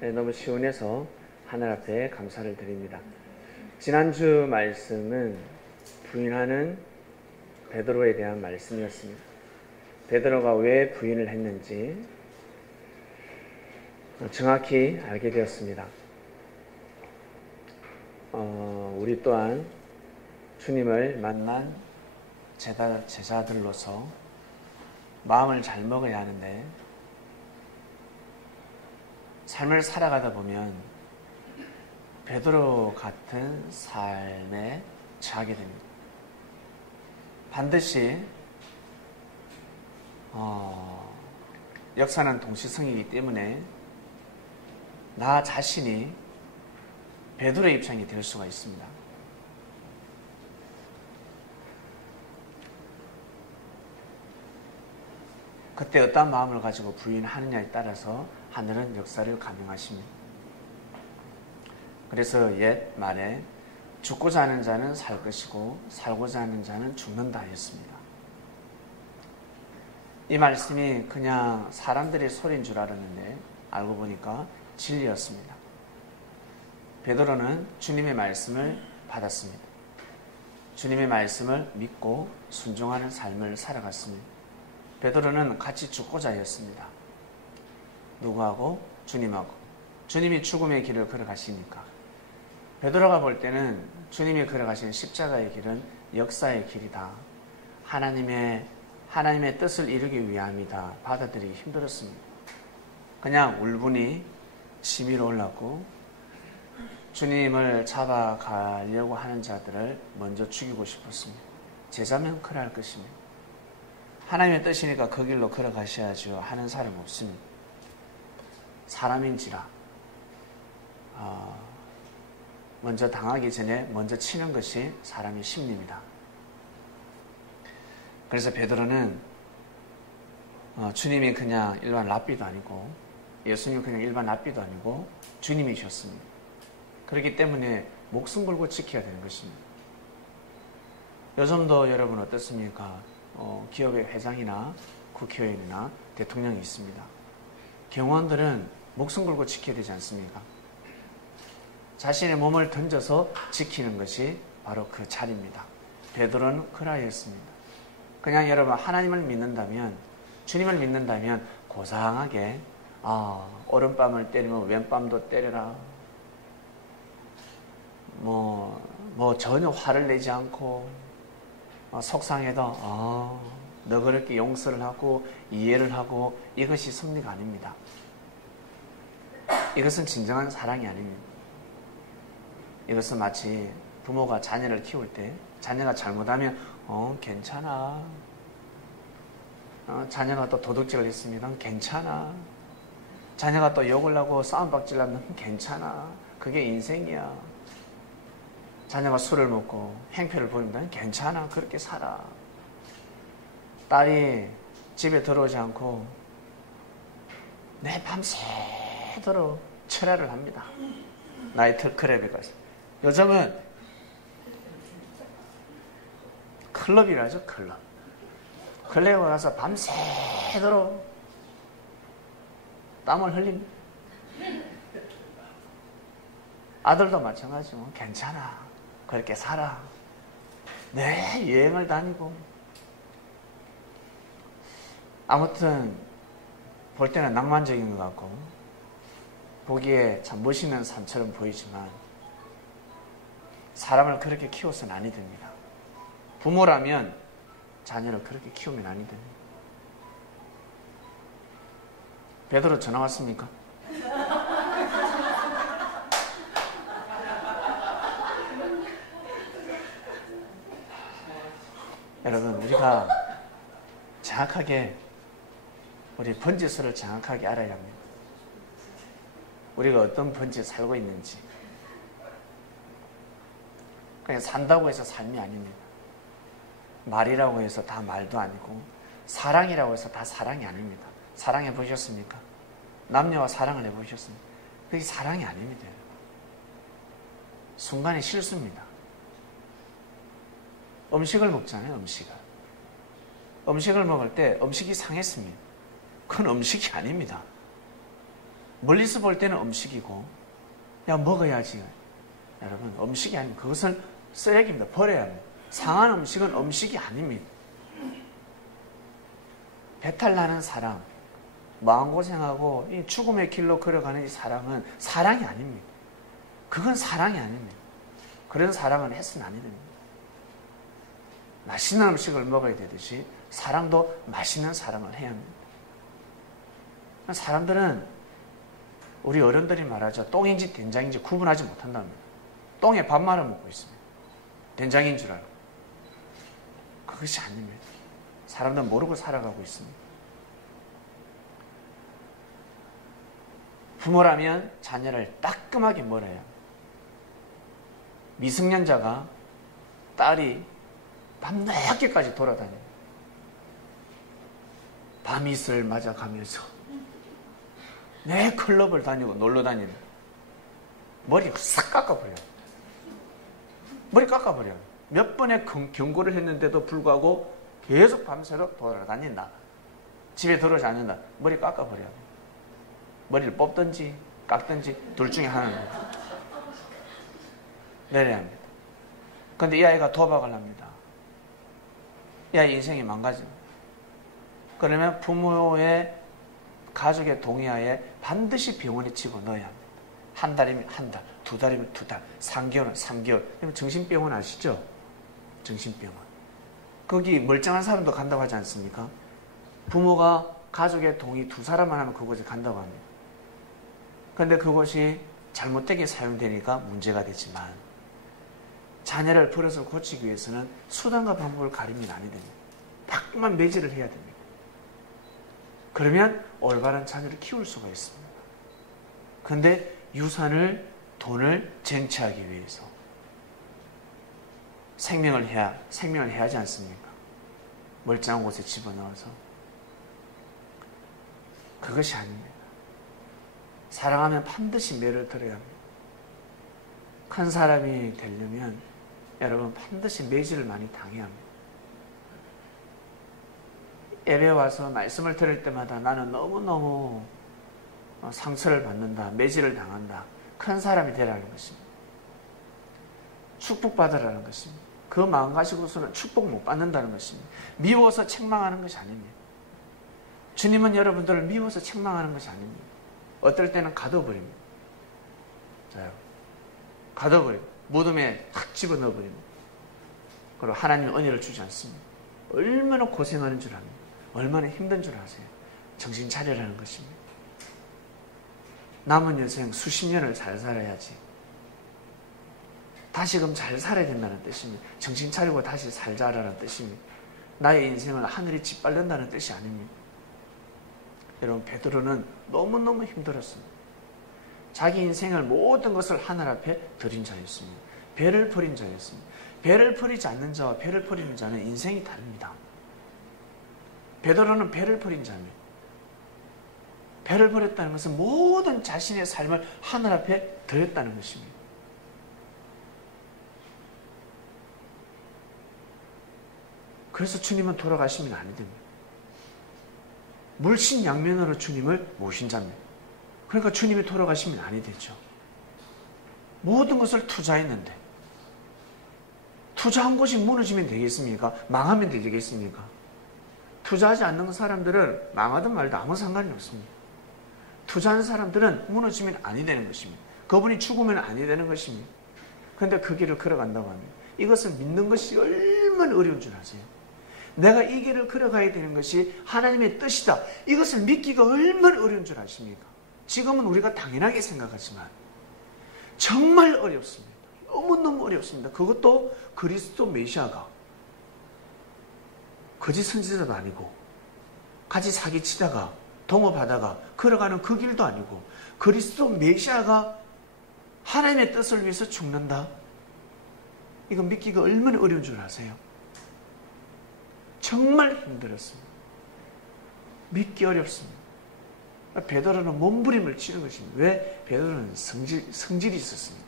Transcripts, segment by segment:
너무 시원해서 하늘 앞에 감사를 드립니다. 지난주 말씀은 부인하는 베드로에 대한 말씀이었습니다. 베드로가 왜 부인을 했는지 정확히 알게 되었습니다. 우리 또한 주님을 만난 제자들로서 마음을 잘 먹어야 하는데 삶을 살아가다 보면 베드로 같은 삶에 처하게 됩니다. 반드시 역사는 동시성이기 때문에 나 자신이 베드로의 입장이 될 수가 있습니다. 그때 어떤 마음을 가지고 부인하느냐에 따라서 하늘은 역사를 감행하십니다. 그래서 옛 말에 죽고자 하는 자는 살 것이고 살고자 하는 자는 죽는다 했습니다. 이 말씀이 그냥 사람들의 소리인 줄 알았는데 알고 보니까 진리였습니다. 베드로는 주님의 말씀을 받았습니다. 주님의 말씀을 믿고 순종하는 삶을 살아갔습니다. 베드로는 같이 죽고자 했습니다. 누구하고? 주님하고. 주님이 죽음의 길을 걸어가시니까. 베드로가 볼 때는 주님이 걸어가신 십자가의 길은 역사의 길이다. 하나님의 뜻을 이루기 위함이다. 받아들이기 힘들었습니다. 그냥 울분이 치밀어 올랐고 주님을 잡아가려고 하는 자들을 먼저 죽이고 싶었습니다. 제자면 그럴 것입니다. 하나님의 뜻이니까 그 길로 걸어가셔야죠 하는 사람 없습니다. 사람인지라 먼저 당하기 전에 먼저 치는 것이 사람의 심리입니다. 그래서 베드로는 주님이 그냥 일반 랍비도 아니고 예수님이 그냥 일반 랍비도 아니고 주님이셨습니다. 그렇기 때문에 목숨 걸고 지켜야 되는 것입니다. 요즘도 여러분 어떻습니까? 기업의 회장이나 국회의원이나 대통령이 있습니다. 경호원들은 목숨 걸고 지켜야 되지 않습니까? 자신의 몸을 던져서 지키는 것이 바로 그 자리입니다. 베드로는 그라였습니다. 그냥 여러분 하나님을 믿는다면, 주님을 믿는다면 고상하게 오른밤을 때리면 왼밤도 때려라. 전혀 화를 내지 않고 속상해도 너 그렇게 용서를 하고 이해를 하고 이것이 섭리가 아닙니다. 이것은 진정한 사랑이 아닙니다. 이것은 마치 부모가 자녀를 키울 때 자녀가 잘못하면 괜찮아. 자녀가 또 도둑질을 했으면 괜찮아. 자녀가 또 욕을 하고 싸움박질 하면 괜찮아. 그게 인생이야. 자녀가 술을 먹고 행패를 부린다면 괜찮아. 그렇게 살아. 딸이 집에 들어오지 않고 내 밤새도록 철야를 합니다. 나이트클럽에 가서. 요즘은 클럽이라죠. 클럽에 가서 밤새도록 땀을 흘립니다. 아들도 마찬가지고 괜찮아. 그렇게 살아. 네, 여행을 다니고. 아무튼 볼 때는 낭만적인 것 같고 보기에 참 멋있는 삶처럼 보이지만 사람을 그렇게 키워서는 아니 됩니다. 부모라면 자녀를 그렇게 키우면 아니 됩니다. 베드로 전화 왔습니까? 여러분, 우리가 정확하게 우리 번지수를 정확하게 알아야 합니다. 우리가 어떤 번지에 살고 있는지. 그냥 산다고 해서 삶이 아닙니다. 말이라고 해서 다 말도 아니고 사랑이라고 해서 다 사랑이 아닙니다. 사랑해 보셨습니까? 남녀와 사랑을 해보셨습니까? 그게 사랑이 아닙니다. 순간의 실수입니다. 음식을 먹잖아요. 음식을 먹을 때 음식이 상했습니다. 그건 음식이 아닙니다. 멀리서 볼 때는 음식이고, 야, 먹어야지. 여러분, 음식이 아니면 그것은 쓰레기입니다. 버려야 합니다. 상한 음식은 음식이 아닙니다. 배탈 나는 사랑, 마음고생하고 이 죽음의 길로 걸어가는 이 사랑은 사랑이 아닙니다. 그건 사랑이 아닙니다. 그런 사랑은 해서는 아니 됩니다. 맛있는 음식을 먹어야 되듯이 사랑도 맛있는 사랑을 해야 합니다. 사람들은 우리 어른들이 말하죠. 똥인지 된장인지 구분하지 못한답니다. 똥에 밥 말아 먹고 있습니다. 된장인 줄 알고. 그것이 아닙니다. 사람들은 모르고 살아가고 있습니다. 부모라면 자녀를 따끔하게 몰아야 합니다. 미성년자가 딸이 밤늦게까지 돌아다닙니다. 밤이슬 맞아가면서 내 클럽을 다니고 놀러 다니는 머리 싹 깎아버려요. 머리 깎아버려요. 몇 번의 경고를 했는데도 불구하고 계속 밤새도록 돌아다닌다. 집에 들어오지 않는다. 머리 깎아버려요. 머리를 뽑든지 깎든지 둘 중에 하나는 내려야 합니다. 그런데 이 아이가 도박을 합니다. 이 아이 인생이 망가집니다. 그러면 부모의 가족의 동의하에 반드시 병원에 집어넣어야 합니다. 한 달이면 한 달, 두 달이면 두 달, 3개월은 3개월. 정신병원 아시죠? 정신병원. 거기 멀쩡한 사람도 간다고 하지 않습니까? 부모가 가족의 동의 두 사람만 하면 그곳에 간다고 합니다. 그런데 그것이 잘못되게 사용되니까 문제가 되지만 자녀를 버릇을 고치기 위해서는 수단과 방법을 가리면 아니 됩니다. 자꾸만 매질을 해야 됩니다. 그러면 올바른 자녀를 키울 수가 있습니다. 그런데 유산을, 돈을 쟁취하기 위해서 생명을 해야 하지 않습니까? 멀쩡한 곳에 집어넣어서. 그것이 아닙니다. 사랑하면 반드시 매를 들어야 합니다. 큰 사람이 되려면 여러분 반드시 매질을 많이 당해야 합니다. 예배 와서 말씀을 들을 때마다 나는 너무너무 상처를 받는다. 매질을 당한다. 큰 사람이 되라는 것입니다. 축복받으라는 것입니다. 그 마음 가지고서는 축복 못 받는다는 것입니다. 미워서 책망하는 것이 아닙니다. 주님은 여러분들을 미워서 책망하는 것이 아닙니다. 어떨 때는 가둬버립니다. 자요. 가둬버립니다. 무덤에 확 집어넣어버립니다. 그리고 하나님은 은혜를 주지 않습니다. 얼마나 고생하는 줄 압니다. 얼마나 힘든 줄 아세요. 정신 차리라는 것입니다. 남은 인생 수십 년을 잘 살아야지. 다시금 잘 살아야 된다는 뜻입니다. 정신 차리고 다시 살자라는 뜻입니다. 나의 인생을 하늘이 짓밟는다는 뜻이 아닙니다. 여러분, 베드로는 너무너무 힘들었습니다. 자기 인생을 모든 것을 하늘 앞에 드린 자였습니다. 배를 버린 자였습니다. 배를 버리지 않는 자와 배를 버리는 자는 인생이 다릅니다. 베드로는 배를 버린 자입니다. 배를 버렸다는 것은 모든 자신의 삶을 하늘 앞에 드렸다는 것입니다. 그래서 주님은 돌아가시면 안 됩니다. 물신양면으로 주님을 모신 자입니다. 그러니까 주님이 돌아가시면 아니 되죠. 모든 것을 투자했는데 투자한 곳이 무너지면 되겠습니까? 망하면 되겠습니까? 투자하지 않는 사람들은 망하든 말든 아무 상관이 없습니다. 투자한 사람들은 무너지면 아니 되는 것입니다. 그분이 죽으면 아니 되는 것입니다. 그런데 그 길을 걸어간다고 합니다. 이것을 믿는 것이 얼마나 어려운 줄 아세요? 내가 이 길을 걸어가야 되는 것이 하나님의 뜻이다. 이것을 믿기가 얼마나 어려운 줄 아십니까? 지금은 우리가 당연하게 생각하지만 정말 어렵습니다. 너무너무 어렵습니다. 그것도 그리스도 메시아가 거짓 선지자도 아니고 같이 사기치다가 동업하다가 걸어가는 그 길도 아니고 그리스도 메시아가 하나님의 뜻을 위해서 죽는다. 이거 믿기가 얼마나 어려운 줄 아세요? 정말 힘들었습니다. 믿기 어렵습니다. 베드로는 몸부림을 치는 것입니다. 왜? 베드로는 성질이 있었습니다.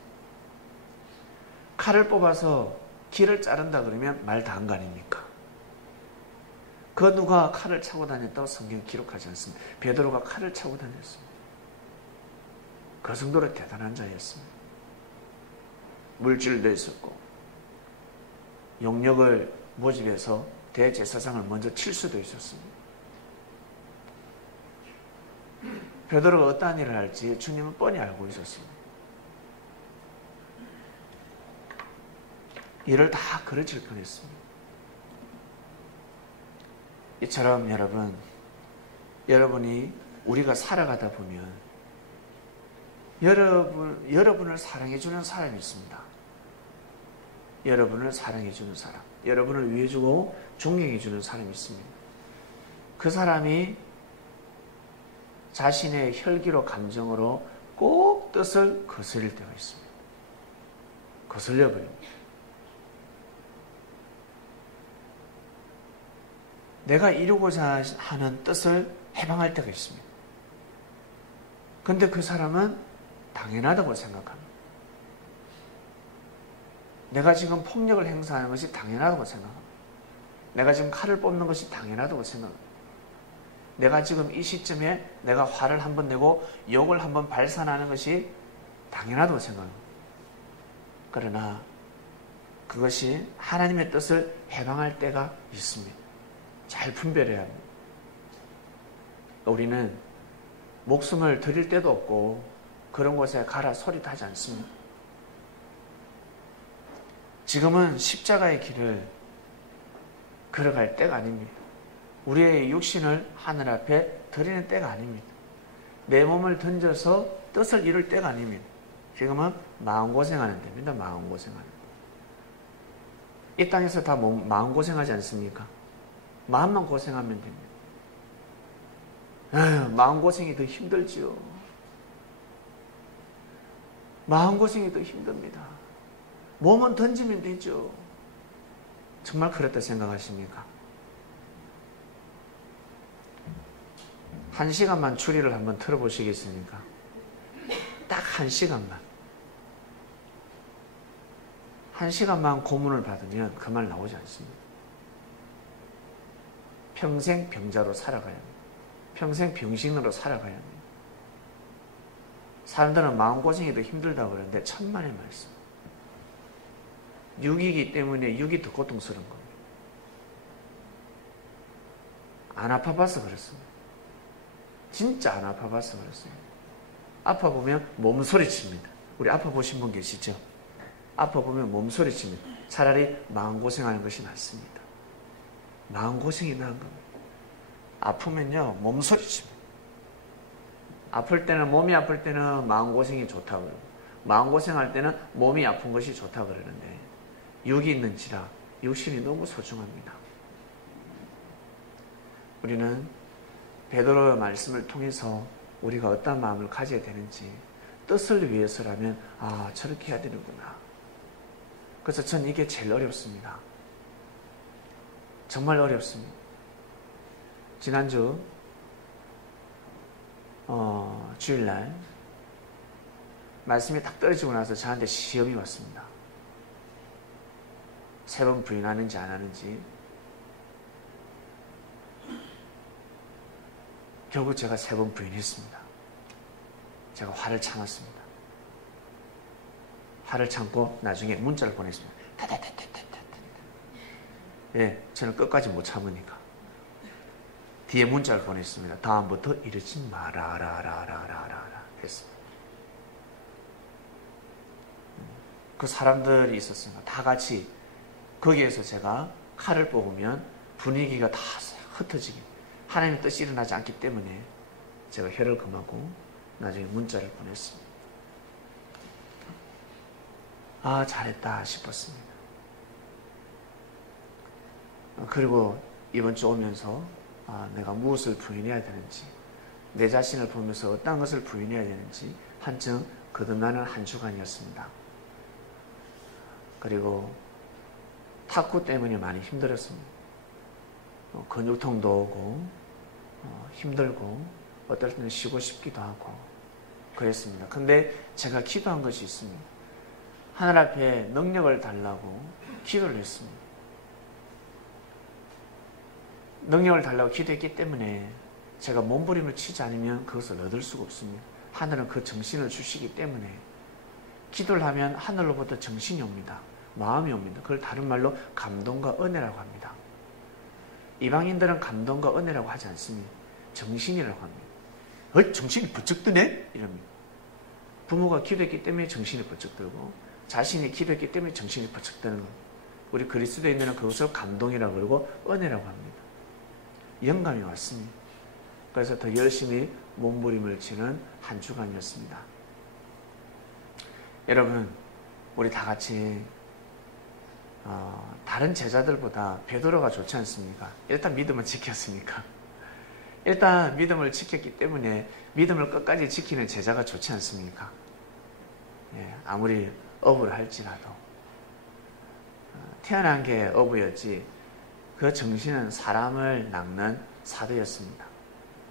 칼을 뽑아서 길을 자른다 그러면 말 다 한 거 아닙니까? 그 누가 칼을 차고 다녔다고 성경에 기록하지 않습니다. 베드로가 칼을 차고 다녔습니다. 그 정도로 대단한 자였습니다. 물질도 있었고 용력을 모집해서 대제사장을 먼저 칠 수도 있었습니다. 베드로가 어떠한 일을 할지 주님은 뻔히 알고 있었습니다. 이를 다 그르칠 뻔했습니다. 이처럼 여러분이 우리가 살아가다 보면 여러분을 사랑해주는 사람이 있습니다. 여러분을 사랑해주는 사람, 여러분을 위해주고 존경해주는 사람이 있습니다. 그 사람이 자신의 혈기로 감정으로 꼭 뜻을 거스릴 때가 있습니다. 거슬려 버립니다. 내가 이루고자 하는 뜻을 해방할 때가 있습니다. 그런데 그 사람은 당연하다고 생각합니다. 내가 지금 폭력을 행사하는 것이 당연하다고 생각합니다. 내가 지금 칼을 뽑는 것이 당연하다고 생각합니다. 내가 지금 이 시점에 내가 화를 한번 내고 욕을 한번 발산하는 것이 당연하다고 생각합니다. 그러나 그것이 하나님의 뜻을 해방할 때가 있습니다. 잘 분별해야 합니다. 우리는 목숨을 드릴 때도 없고 그런 곳에 가라 소리도 하지 않습니다. 지금은 십자가의 길을 걸어갈 때가 아닙니다. 우리의 육신을 하늘 앞에 드리는 때가 아닙니다. 내 몸을 던져서 뜻을 이룰 때가 아닙니다. 지금은 마음고생하는 때입니다. 마음고생하는 때. 이 땅에서 다 마음고생하지 않습니까? 마음만 고생하면 됩니다. 마음고생이 더 힘들지요. 마음고생이 더 힘듭니다. 몸은 던지면 되죠. 정말 그렇다 생각하십니까? 1시간만 추리를 한번 틀어보시겠습니까? 딱 1시간만. 1시간만 고문을 받으면 그 말 나오지 않습니다. 평생 병자로 살아가야 합니다. 평생 병신으로 살아가야 합니다. 사람들은 마음고생이 더 힘들다고 그러는데 천만의 말씀. 육이기 때문에 육이 더 고통스러운 겁니다. 안 아파봐서 그렇습니다. 진짜 안 아파봐서 그렇습니다. 아파보면 몸소리칩니다. 우리 아파보신 분 계시죠? 아파보면 몸소리칩니다. 차라리 마음고생하는 것이 낫습니다. 마음고생이 나은 겁니다. 아프면요 몸소리칩니다. 아플 때는 몸이 아플 때는 마음고생이 좋다고 그러고 마음고생할 때는 몸이 아픈 것이 좋다고 그러는데 육이 있는지라 육신이 너무 소중합니다. 우리는 베드로의 말씀을 통해서 우리가 어떤 마음을 가져야 되는지 뜻을 위해서라면 저렇게 해야 되는구나. 그래서 전 이게 제일 어렵습니다. 정말 어렵습니다. 지난주 주일날 말씀이 딱 떨어지고 나서 저한테 시험이 왔습니다. 3번 부인하는지 안 하는지. 결국 제가 3번 부인했습니다. 제가 화를 참았습니다. 화를 참고 나중에 문자를 보냈습니다. 예, 저는 끝까지 못 참으니까. 뒤에 문자를 보냈습니다. 다음부터 이러지 마라라라라라라 했습니다. 그 사람들이 있었습니다. 다 같이 거기에서 제가 칼을 뽑으면 분위기가 다 흩어지게 하나님의 뜻이 일어나지 않기 때문에 제가 혀를 금하고 나중에 문자를 보냈습니다. 잘했다 싶었습니다. 그리고 이번 주 오면서 내가 무엇을 부인해야 되는지 내 자신을 보면서 어떤 것을 부인해야 되는지 한층 거듭나는 한 주간이었습니다. 그리고 탁구 때문에 많이 힘들었습니다. 근육통도 오고 힘들고 어떨 때는 쉬고 싶기도 하고 그랬습니다. 근데 제가 기도한 것이 있습니다. 하늘 앞에 능력을 달라고 기도를 했습니다. 능력을 달라고 기도했기 때문에 제가 몸부림을 치지 않으면 그것을 얻을 수가 없습니다. 하늘은 그 정신을 주시기 때문에 기도를 하면 하늘로부터 정신이 옵니다. 마음이 옵니다. 그걸 다른 말로 감동과 은혜라고 합니다. 이방인들은 감동과 은혜라고 하지 않습니다. 정신이라고 합니다. 정신이 번쩍 드네? 이럽니다. 부모가 기도했기 때문에 정신이 번쩍 들고 자신이 기도했기 때문에 정신이 번쩍 드는 겁니다. 우리 그리스도인들은 그것을 감동이라고 그러고 은혜라고 합니다. 영감이 왔습니다. 그래서 더 열심히 몸부림을 치는 한 주간이었습니다. 여러분, 우리 다 같이 다른 제자들보다 베드로가 좋지 않습니까? 일단 믿음을 지켰으니까. 일단 믿음을 지켰기 때문에 믿음을 끝까지 지키는 제자가 좋지 않습니까? 예, 아무리 어부를 할지라도 태어난 게 어부였지 그 정신은 사람을 낚는 사도였습니다.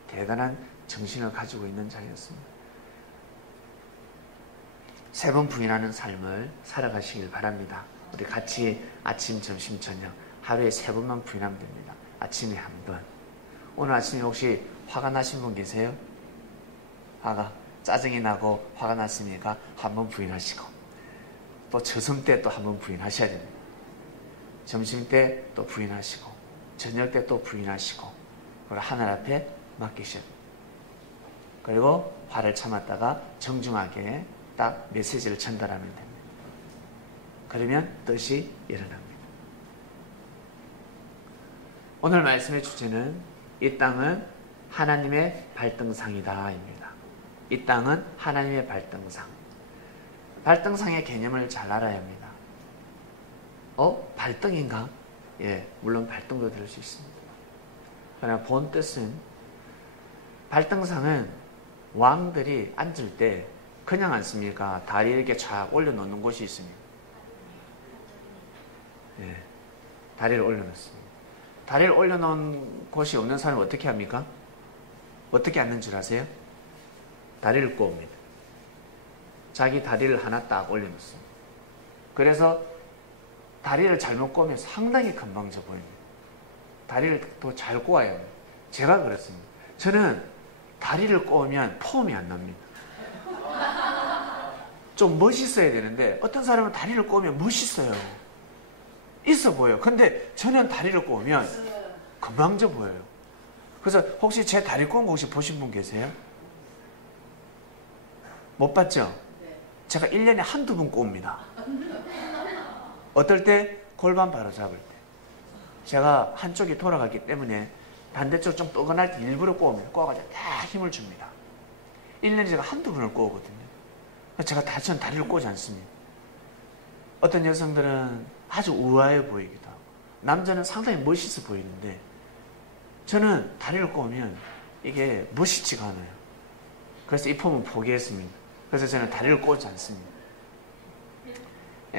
대단한 정신을 가지고 있는 자였습니다. 3번 부인하는 삶을 살아가시길 바랍니다. 우리 같이 아침, 점심, 저녁 하루에 3번만 부인하면 됩니다. 아침에 1번. 오늘 아침에 혹시 화가 나신 분 계세요? 짜증이 나고 화가 났으니까 1번 부인하시고, 또 저승 때 또 1번 부인하셔야 됩니다. 점심 때 또 부인하시고, 저녁 때 또 부인하시고, 그리고 하늘 앞에 맡기셔야 됩니다. 그리고 화를 참았다가 정중하게 딱 메시지를 전달하면 됩니다. 그러면 뜻이 일어납니다. 오늘 말씀의 주제는 이 땅은 하나님의 발등상이다 입니다. 이 땅은 하나님의 발등상. 발등상의 개념을 잘 알아야 합니다. 발등인가? 예, 물론 발등도 들을 수 있습니다. 그러나 본 뜻은 발등상은 왕들이 앉을 때 그냥 앉습니까? 다리 이렇게 쫙 올려놓는 곳이 있습니다. 예, 다리를 올려놓습니다. 다리를 올려놓은 곳이 없는 사람은 어떻게 합니까? 어떻게 앉는 줄 아세요? 다리를 꼬웁니다. 자기 다리를 하나 딱 올려놓습니다. 그래서 다리를 잘못 꼬우면 상당히 건방져 보입니다. 다리를 더 잘 꼬아야 합니다. 제가 그렇습니다. 저는 다리를 꼬우면 폼이 안 납니다. 좀 멋있어야 되는데 어떤 사람은 다리를 꼬우면 멋있어요. 있어 보여요. 근데 저는 다리를 꼬우면 건방져 보여요. 그래서 혹시 제 다리 꼬은 거 혹시 보신 분 계세요? 못 봤죠? 제가 1년에 한두 번 꼬웁니다. 어떨 때? 골반 바로 잡을 때. 제가 한쪽이 돌아가기 때문에 반대쪽 좀 뻐근할 때 일부러 꼬웁니다. 꼬아가지고 다 힘을 줍니다. 1년에 제가 한두 번을 꼬우거든요. 제가 전 다리를 꼬지 않습니다. 어떤 여성들은 아주 우아해 보이기도 하고 남자는 상당히 멋있어 보이는데 저는 다리를 꼬우면 이게 멋있지가 않아요. 그래서 이 폼은 포기했습니다. 그래서 저는 다리를 꼬지 않습니다.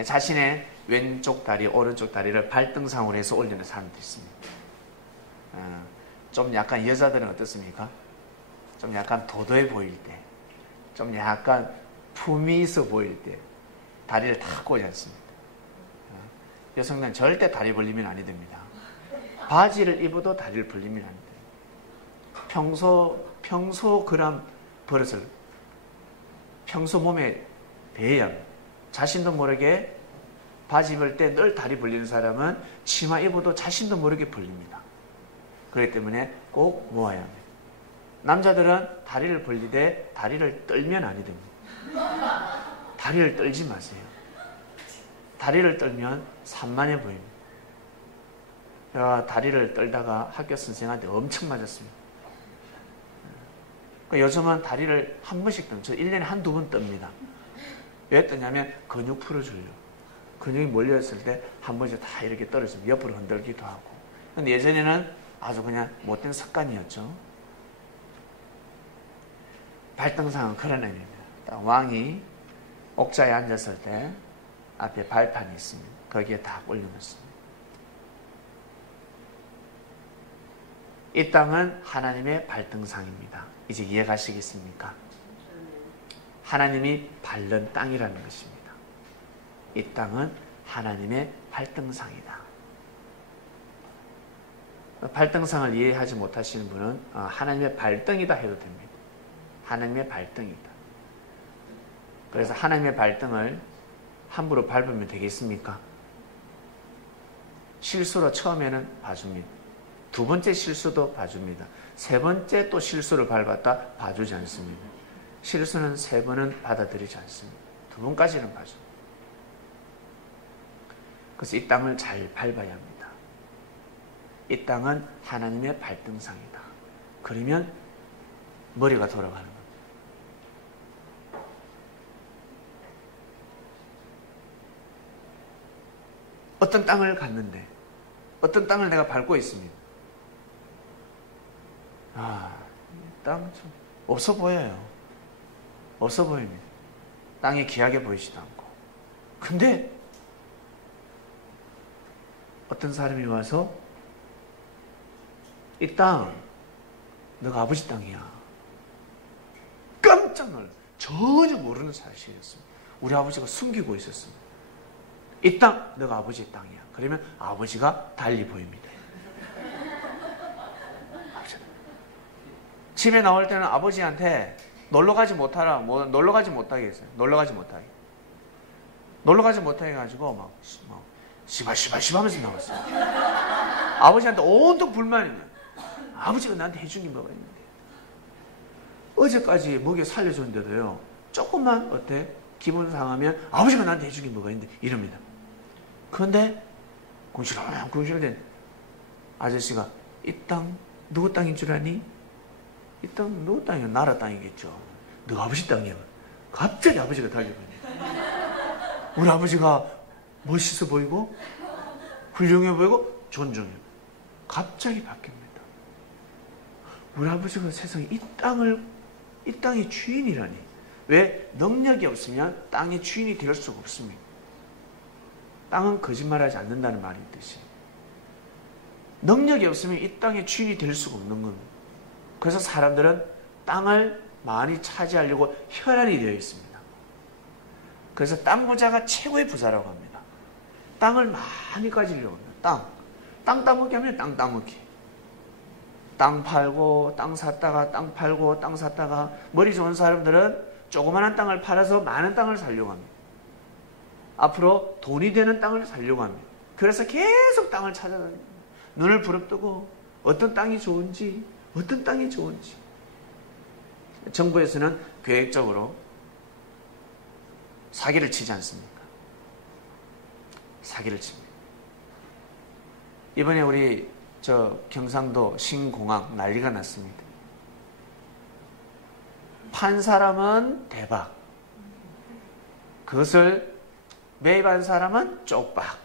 자신의 왼쪽 다리, 오른쪽 다리를 발등상으로 해서 올리는 사람도 있습니다. 좀 약간 여자들은 어떻습니까? 좀 약간 도도해 보일 때, 좀 약간 품이 있어 보일 때 다리를 다 꼬지 않습니다. 여성들은 절대 다리 벌리면 아니 됩니다. 바지를 입어도 다리를 벌리면 안 돼요. 평소 그런 버릇을 평소 몸에 배워야 합니다. 자신도 모르게 바지 입을 때 늘 다리 벌리는 사람은 치마 입어도 자신도 모르게 벌립니다. 그렇기 때문에 꼭 모아야 합니다. 남자들은 다리를 벌리되 다리를 떨면 아니 됩니다. 다리를 떨지 마세요. 다리를 떨면 산만해 보입니다. 제가 다리를 떨다가 학교 선생한테 엄청 맞았습니다. 요즘은 다리를 한 번씩 떠요. 저 1년에 한두 번 뜹니다. 왜 뜨냐면 근육 풀어주려고. 근육이 몰려있을 때 한 번씩 다 이렇게 떨어지면 옆으로 흔들기도 하고. 근데 예전에는 아주 그냥 못된 습관이었죠. 발등상은 그런 의미입니다. 왕이 옥자에 앉았을 때 앞에 발판이 있습니다. 거기에 다 올려놓습니다. 이 땅은 하나님의 발등상입니다. 이제 이해가시겠습니까? 하나님이 밟는 땅이라는 것입니다. 이 땅은 하나님의 발등상이다. 발등상을 이해하지 못하시는 분은 하나님의 발등이다 해도 됩니다. 하나님의 발등이다. 그래서 하나님의 발등을 함부로 밟으면 되겠습니까? 실수로 처음에는 봐줍니다. 두 번째 실수도 봐줍니다. 세 번째 또 실수를 밟았다 봐주지 않습니다. 실수는 세 번은 받아들이지 않습니다. 두 번까지는 봐줍니다. 그래서 이 땅을 잘 밟아야 합니다. 이 땅은 하나님의 발등상이다. 그러면 머리가 돌아가는 겁니다. 어떤 땅을 갔는데 어떤 땅을 내가 밟고 있습니다. 이 땅 좀 없어 보여요. 없어 보입니다. 땅이 귀하게 보이지도 않고. 근데 어떤 사람이 와서 이 땅 너가 아버지 땅이야. 깜짝 놀라. 전혀 모르는 사실이었습니다. 우리 아버지가 숨기고 있었습니다. 이 땅 너가 아버지의 땅이야. 그러면 아버지가 달리 보입니다. 집에 나올 때는 아버지한테 놀러가지 못하라, 놀러가지 못하게 했어요. 놀러가지 못하게. 놀러가지 못하게 해가지고 막 시발 하면서 나왔어요. 아버지한테 온통 불만이에요. 아버지가 나한테 해준 게 뭐가 있는데. 어제까지 먹여 살려줬는데도요, 조금만 기분 상하면 아버지가 나한테 해준 게 뭐가 있는데 이럽니다. 그런데 궁시렁궁시렁 아저씨가 이 땅 누구 땅인 줄 아니? 이 땅 누구 땅이야? 나라 땅이겠죠. 너 아버지 땅이야. 갑자기 아버지가 달려보네. 우리 아버지가 멋있어 보이고 훌륭해 보이고 존중해. 갑자기 바뀝니다. 우리 아버지가 세상에 이 땅의 주인이라니. 왜? 능력이 없으면 땅의 주인이 될 수가 없습니다. 땅은 거짓말하지 않는다는 말이 있듯이 능력이 없으면 이 땅의 주인이 될 수가 없는 겁니다. 그래서 사람들은 땅을 많이 차지하려고 혈안이 되어 있습니다. 그래서 땅 부자가 최고의 부자라고 합니다. 땅을 많이 가지려고 합니다. 땅 따먹기 하면 땅 따먹기. 땅 팔고 땅 샀다가 땅 팔고 땅 샀다가 머리 좋은 사람들은 조그마한 땅을 팔아서 많은 땅을 사려고 합니다. 앞으로 돈이 되는 땅을 사려고 합니다. 그래서 계속 땅을 찾아다닙니다. 눈을 부릅뜨고 어떤 땅이 좋은지 정부에서는 계획적으로 사기를 치지 않습니까? 사기를 칩니다. 이번에 우리 경상도 신공항 난리가 났습니다. 판 사람은 대박, 그것을 매입한 사람은 쪽박.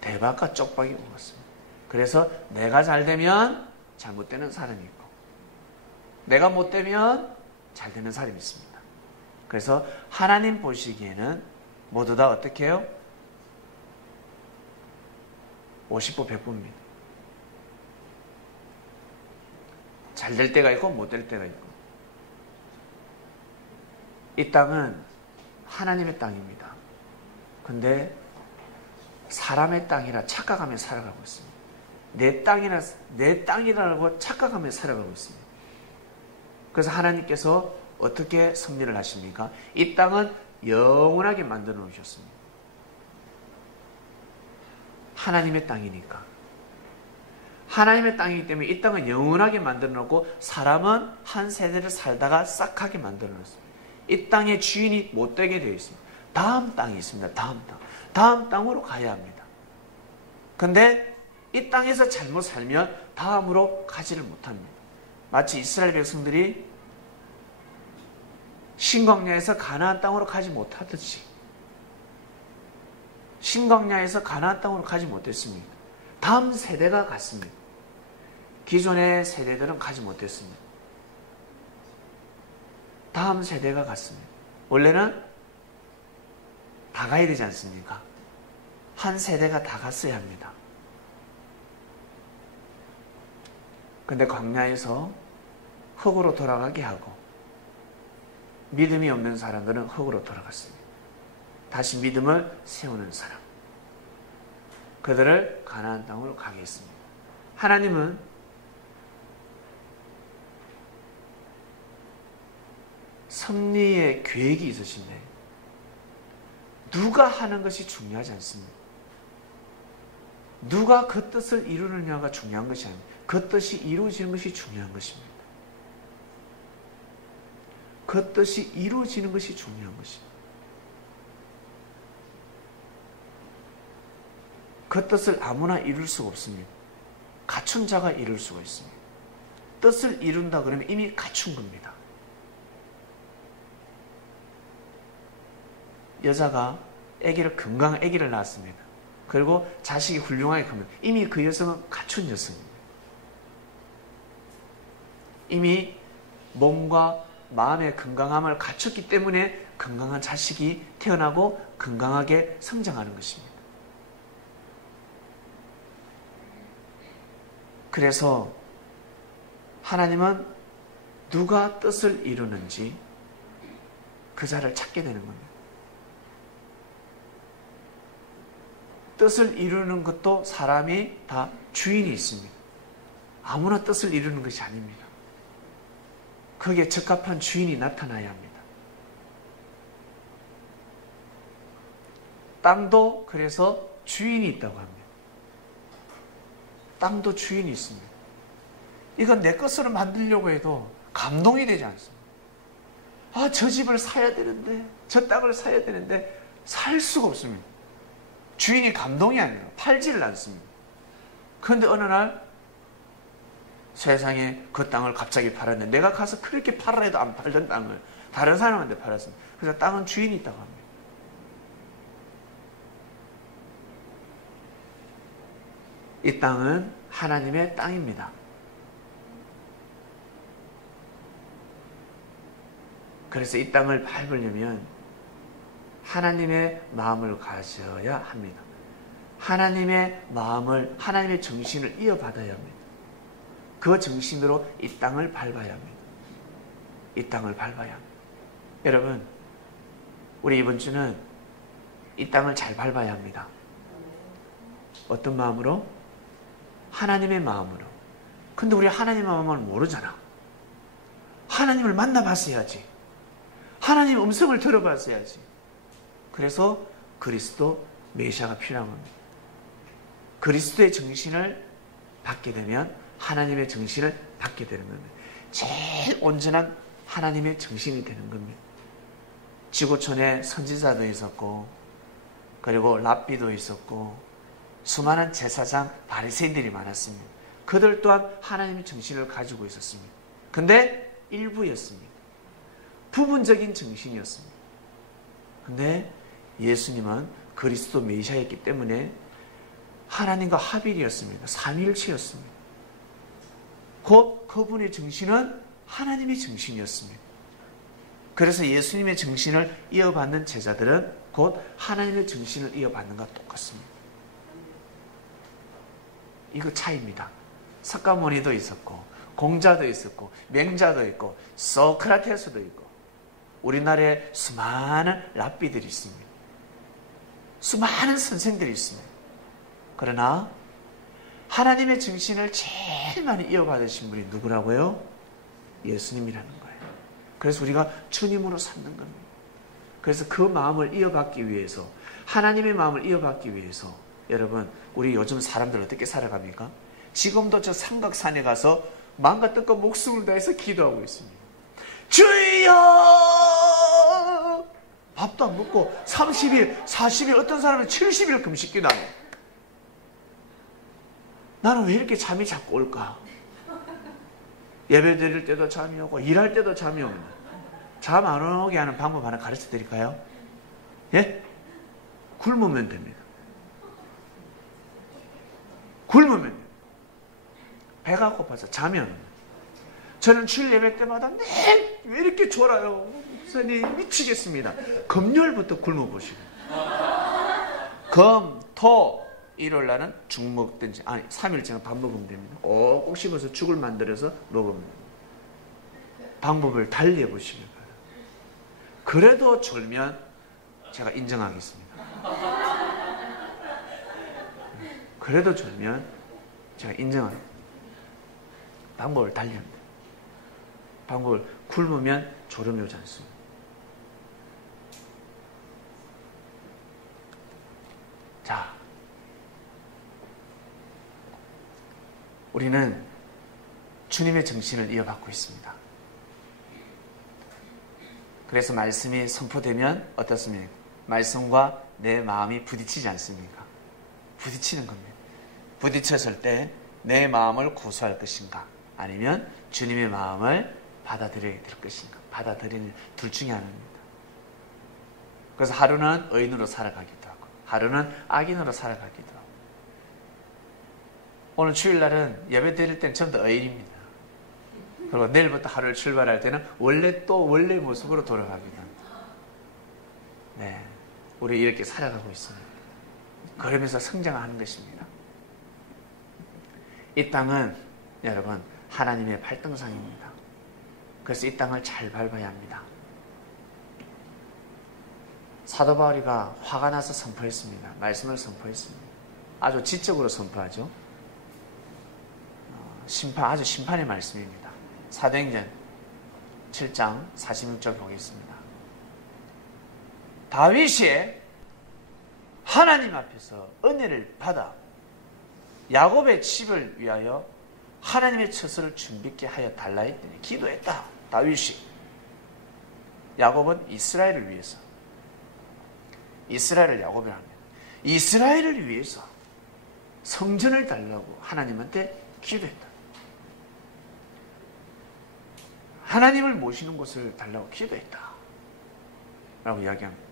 대박과 쪽박이 먹었습니다. 그래서 내가 잘 되면 잘못되는 사람이 있고 내가 못되면 잘 되는 사람이 있습니다. 그래서 하나님 보시기에는 모두 다 어떻게 해요? 50부 100부입니다. 잘 될 때가 있고 못 될 때가 있고. 이 땅은 하나님의 땅입니다. 근데 사람의 땅이라 착각하며 살아가고 있습니다. 내 땅이라고 착각하며 살아가고 있습니다. 그래서 하나님께서 어떻게 섭리를 하십니까? 이 땅은 영원하게 만들어 놓으셨습니다. 하나님의 땅이니까. 하나님의 땅이기 때문에 이 땅은 영원하게 만들어 놓고 사람은 한 세대를 살다가 싹하게 만들어 놓습니다. 이 땅의 주인이 못 되게 되어 있습니다. 다음 땅이 있습니다. 다음 땅으로 가야 합니다. 근데 이 땅에서 잘못 살면 다음으로 가지를 못합니다. 마치 이스라엘 백성들이 신광야에서 가나안 땅으로 가지 못하듯이 신광야에서 가나안 땅으로 가지 못했습니다. 다음 세대가 갔습니다. 기존의 세대들은 가지 못했습니다. 다음 세대가 갔습니다. 원래는 다 가야 되지 않습니까? 한 세대가 다 갔어야 합니다. 근데 광야에서 흙으로 돌아가게 하고 믿음이 없는 사람들은 흙으로 돌아갔습니다. 다시 믿음을 세우는 사람, 그들을 가나안 땅으로 가게 했습니다. 하나님은 섭리의 계획이 있으신데 누가 하는 것이 중요하지 않습니다. 누가 그 뜻을 이루느냐가 중요한 것이 아닙니다. 그 뜻이 이루어지는 것이 중요한 것입니다. 그 뜻이 이루어지는 것이 중요한 것입니다. 그 뜻을 아무나 이룰 수가 없습니다. 갖춘 자가 이룰 수가 있습니다. 뜻을 이룬다 그러면 이미 갖춘 겁니다. 여자가 건강한 아기를 낳았습니다. 그리고 자식이 훌륭하게 크면 이미 그 여성은 갖춘 여성입니다. 이미 몸과 마음의 건강함을 갖췄기 때문에 건강한 자식이 태어나고 건강하게 성장하는 것입니다. 그래서 하나님은 누가 뜻을 이루는지 그 자를 찾게 되는 겁니다. 뜻을 이루는 것도 사람이 다 주인이 있습니다. 아무나 뜻을 이루는 것이 아닙니다. 거기에 적합한 주인이 나타나야 합니다. 땅도 그래서 주인이 있다고 합니다. 땅도 주인이 있습니다. 이건 내 것으로 만들려고 해도 감동이 되지 않습니다. 아, 저 집을 사야 되는데, 저 땅을 사야 되는데 살 수가 없습니다. 주인이 감동이 아니라 팔지를 않습니다. 그런데 어느 날 세상에 그 땅을 갑자기 팔았는데 내가 가서 그렇게 팔아라 해도 안 팔던 땅을 다른 사람한테 팔았습니다. 그래서 땅은 주인이 있다고 합니다. 이 땅은 하나님의 땅입니다. 그래서 이 땅을 밟으려면 하나님의 마음을 가져야 합니다. 하나님의 마음을, 하나님의 정신을 이어받아야 합니다. 그 정신으로 이 땅을 밟아야 합니다. 이 땅을 밟아야 합니다. 여러분, 우리 이번 주는 이 땅을 잘 밟아야 합니다. 어떤 마음으로? 하나님의 마음으로. 근데 우리 하나님의 마음을 모르잖아. 하나님을 만나봤어야지. 하나님 음성을 들어봤어야지. 그래서 그리스도 메시아가 필요한 겁니다. 그리스도의 정신을 받게 되면 하나님의 정신을 받게 되는 겁니다. 제일 온전한 하나님의 정신이 되는 겁니다. 지구촌에 선지자도 있었고, 그리고 랍비도 있었고, 수많은 제사장 바리새인들이 많았습니다. 그들 또한 하나님의 정신을 가지고 있었습니다. 근데 일부였습니다. 부분적인 정신이었습니다. 근데 예수님은 그리스도 메시아였기 때문에 하나님과 합일이었습니다. 삼위일체였습니다. 곧 그분의 정신은 하나님의 정신이었습니다. 그래서 예수님의 정신을 이어받는 제자들은 곧 하나님의 정신을 이어받는 것과 똑같습니다. 이거 차이입니다. 석가모니도 있었고, 공자도 있었고, 맹자도 있고, 소크라테스도 있고, 우리나라에 수많은 랍비들이 있습니다. 수많은 선생들이 있습니다. 그러나 하나님의 정신을 제일 많이 이어받으신 분이 누구라고요? 예수님이라는 거예요. 그래서 우리가 주님으로 삼는 겁니다. 그래서 그 마음을 이어받기 위해서, 하나님의 마음을 이어받기 위해서, 여러분, 우리 요즘 사람들 어떻게 살아갑니까? 지금도 저 삼각산에 가서 마음과 뜻과 목숨을 다해서 기도하고 있습니다. 주여! 밥도 안 먹고 30일, 40일, 어떤 사람은 70일 금식기도 안 해. 나는 왜 이렇게 잠이 자꾸 올까? 예배 드릴 때도 잠이 오고 일할 때도 잠이 옵니다. 잠 안 오게 하는 방법 하나 가르쳐 드릴까요? 예? 굶으면 됩니다. 굶으면 됩니다. 배가 고파서 잠이 안 옵니다. 저는 주일 예배 때마다 왜 이렇게 졸아요? 목사님 미치겠습니다. 금요일부터 굶어보시고, 금, 토, 일요일 날은 죽 먹든지, 아니 3일째는 밥 먹으면 됩니다. 꼭 씹어서 죽을 만들어서 먹으면 됩니다. 방법을 달리 해보시면 돼요. 그래도 졸면 제가 인정하겠습니다. 그래도 졸면 제가 인정합니다. 방법을 달리 합니다. 방법을 굶으면 졸음이 오지 않습니다. 우리는 주님의 정신을 이어받고 있습니다. 그래서 말씀이 선포되면 어떻습니까? 말씀과 내 마음이 부딪히지 않습니까? 부딪히는 겁니다. 부딪혔을 때 내 마음을 고수할 것인가, 아니면 주님의 마음을 받아들여야 될 것인가, 받아들이는 둘 중에 하나입니다. 그래서 하루는 의인으로 살아가기도 하고 하루는 악인으로 살아가기도 하고. 오늘 주일날은 예배 드릴 때는 전부 다 의인입니다. 그리고 내일부터 하루를 출발할 때는 원래 모습으로 돌아가기도 합니다. 네, 우리 이렇게 살아가고 있습니다. 그러면서 성장하는 것입니다. 이 땅은 여러분 하나님의 발등상입니다. 그래서 이 땅을 잘 밟아야 합니다. 사도 바울이가 화가 나서 선포했습니다. 말씀을 선포했습니다. 아주 지적으로 선포하죠. 아주 심판의 말씀입니다. 사도행전 7장 46절 보겠습니다. 다윗이 하나님 앞에서 은혜를 받아 야곱의 집을 위하여 하나님의 처소를 준비케 하여 달라 했더니 기도했다. 다윗이. 야곱은 이스라엘을 위해서, 이스라엘을 야곱이라 합니다. 이스라엘을 위해서 성전을 달라고 하나님한테 기도했다. 하나님을 모시는 곳을 달라고 기도했다 라고 이야기합니다.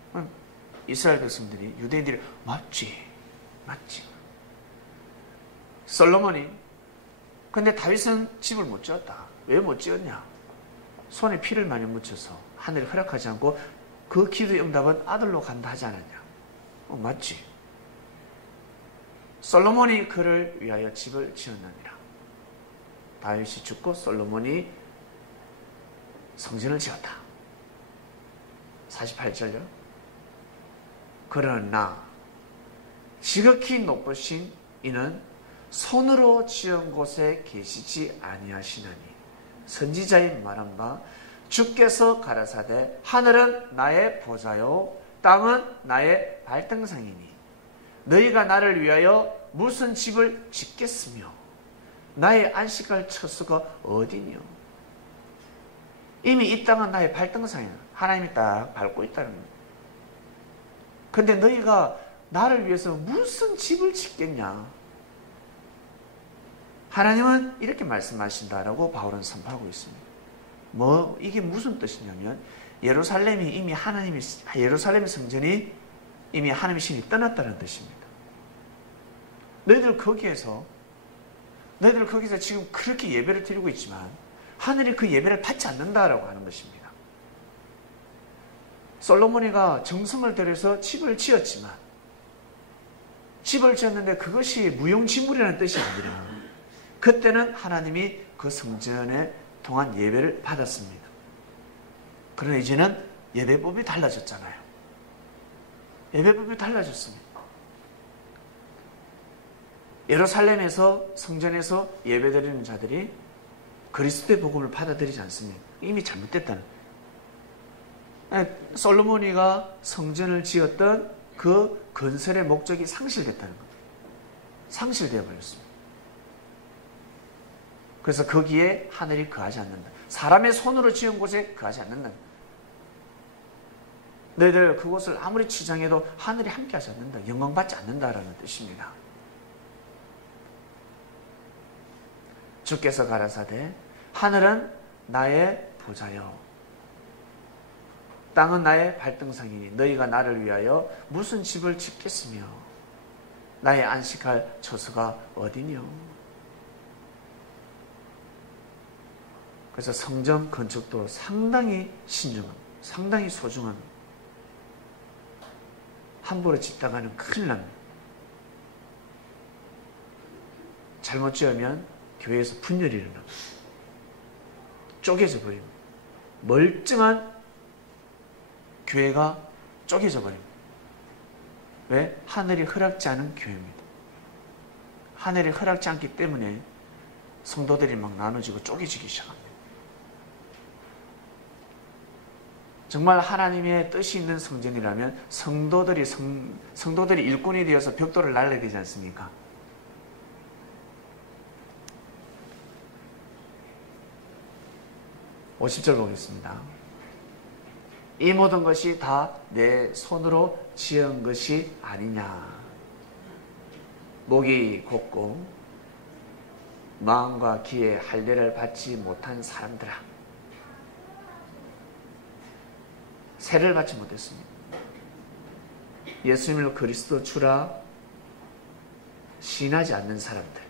이스라엘 백성들이, 유대인들이 맞지. 솔로몬이, 근데 다윗은 집을 못 지었다. 왜 못 지었냐? 손에 피를 많이 묻혀서 하늘이 허락하지 않고 그 기도의 응답은 아들로 간다 하지 않았냐? 맞지. 솔로몬이 그를 위하여 집을 지었느니라. 다윗이 죽고 솔로몬이 성전을 지었다. 48절요. 그러나 지극히 높으신 이는 손으로 지은 곳에 계시지 아니하시나니 선지자의 말한 바 주께서 가라사대 하늘은 나의 보좌요 땅은 나의 발등상이니 너희가 나를 위하여 무슨 집을 짓겠으며 나의 안식할 처소가 어디뇨. 이미 이 땅은 나의 발등상이야. 하나님이 딱 밟고 있다는 거예요. 근데 너희가 나를 위해서 무슨 집을 짓겠냐. 하나님은 이렇게 말씀하신다라고 바울은 선포하고 있습니다. 이게 무슨 뜻이냐면 예루살렘의 성전이 이미 하나님의 신이 떠났다는 뜻입니다. 너희들 거기에서 지금 그렇게 예배를 드리고 있지만 하늘이 그 예배를 받지 않는다라고 하는 것입니다. 솔로몬이가 정성을 들여서 집을 지었지만, 집을 지었는데 그것이 무용지물이라는 뜻이 아니라 그때는 하나님이 그 성전에 통한 예배를 받았습니다. 그러나 이제는 예배법이 달라졌잖아요. 예배법이 달라졌습니다. 예루살렘에서 성전에서 예배드리는 자들이 그리스도의 복음을 받아들이지 않습니다. 이미 잘못됐다는. 솔로몬이가 성전을 지었던 그 건설의 목적이 상실됐다는 겁니다. 상실되어 버렸습니다. 그래서 거기에 하늘이 거하지 않는다. 사람의 손으로 지은 곳에 거하지 않는다. 너희들 그곳을 아무리 치장해도 하늘이 함께하지 않는다. 영광받지 않는다라는 뜻입니다. 주께서 가라사대 하늘은 나의 보좌요 땅은 나의 발등상이니 너희가 나를 위하여 무슨 집을 짓겠으며 나의 안식할 처소가 어디뇨. 그래서 성전 건축도 상당히 신중합니다. 상당히 소중합니다. 함부로 짓다가는 큰일 납니다. 잘못 지으면 교회에서 분열이 일어납니다. 쪼개져 버립니다. 멀쩡한 교회가 쪼개져 버립니다. 왜? 하늘이 허락지 않은 교회입니다. 하늘이 허락지 않기 때문에 성도들이 막 나눠지고 쪼개지기 시작합니다. 정말 하나님의 뜻이 있는 성전이라면 성도들이 일꾼이 되어서 벽돌을 날려야 되지 않습니까? 50절 보겠습니다. 이 모든 것이 다 내 손으로 지은 것이 아니냐. 목이 곧고 마음과 귀에 할례를 받지 못한 사람들아, 세를 받지 못했습니다. 예수님을 그리스도 주라 신하지 않는 사람들,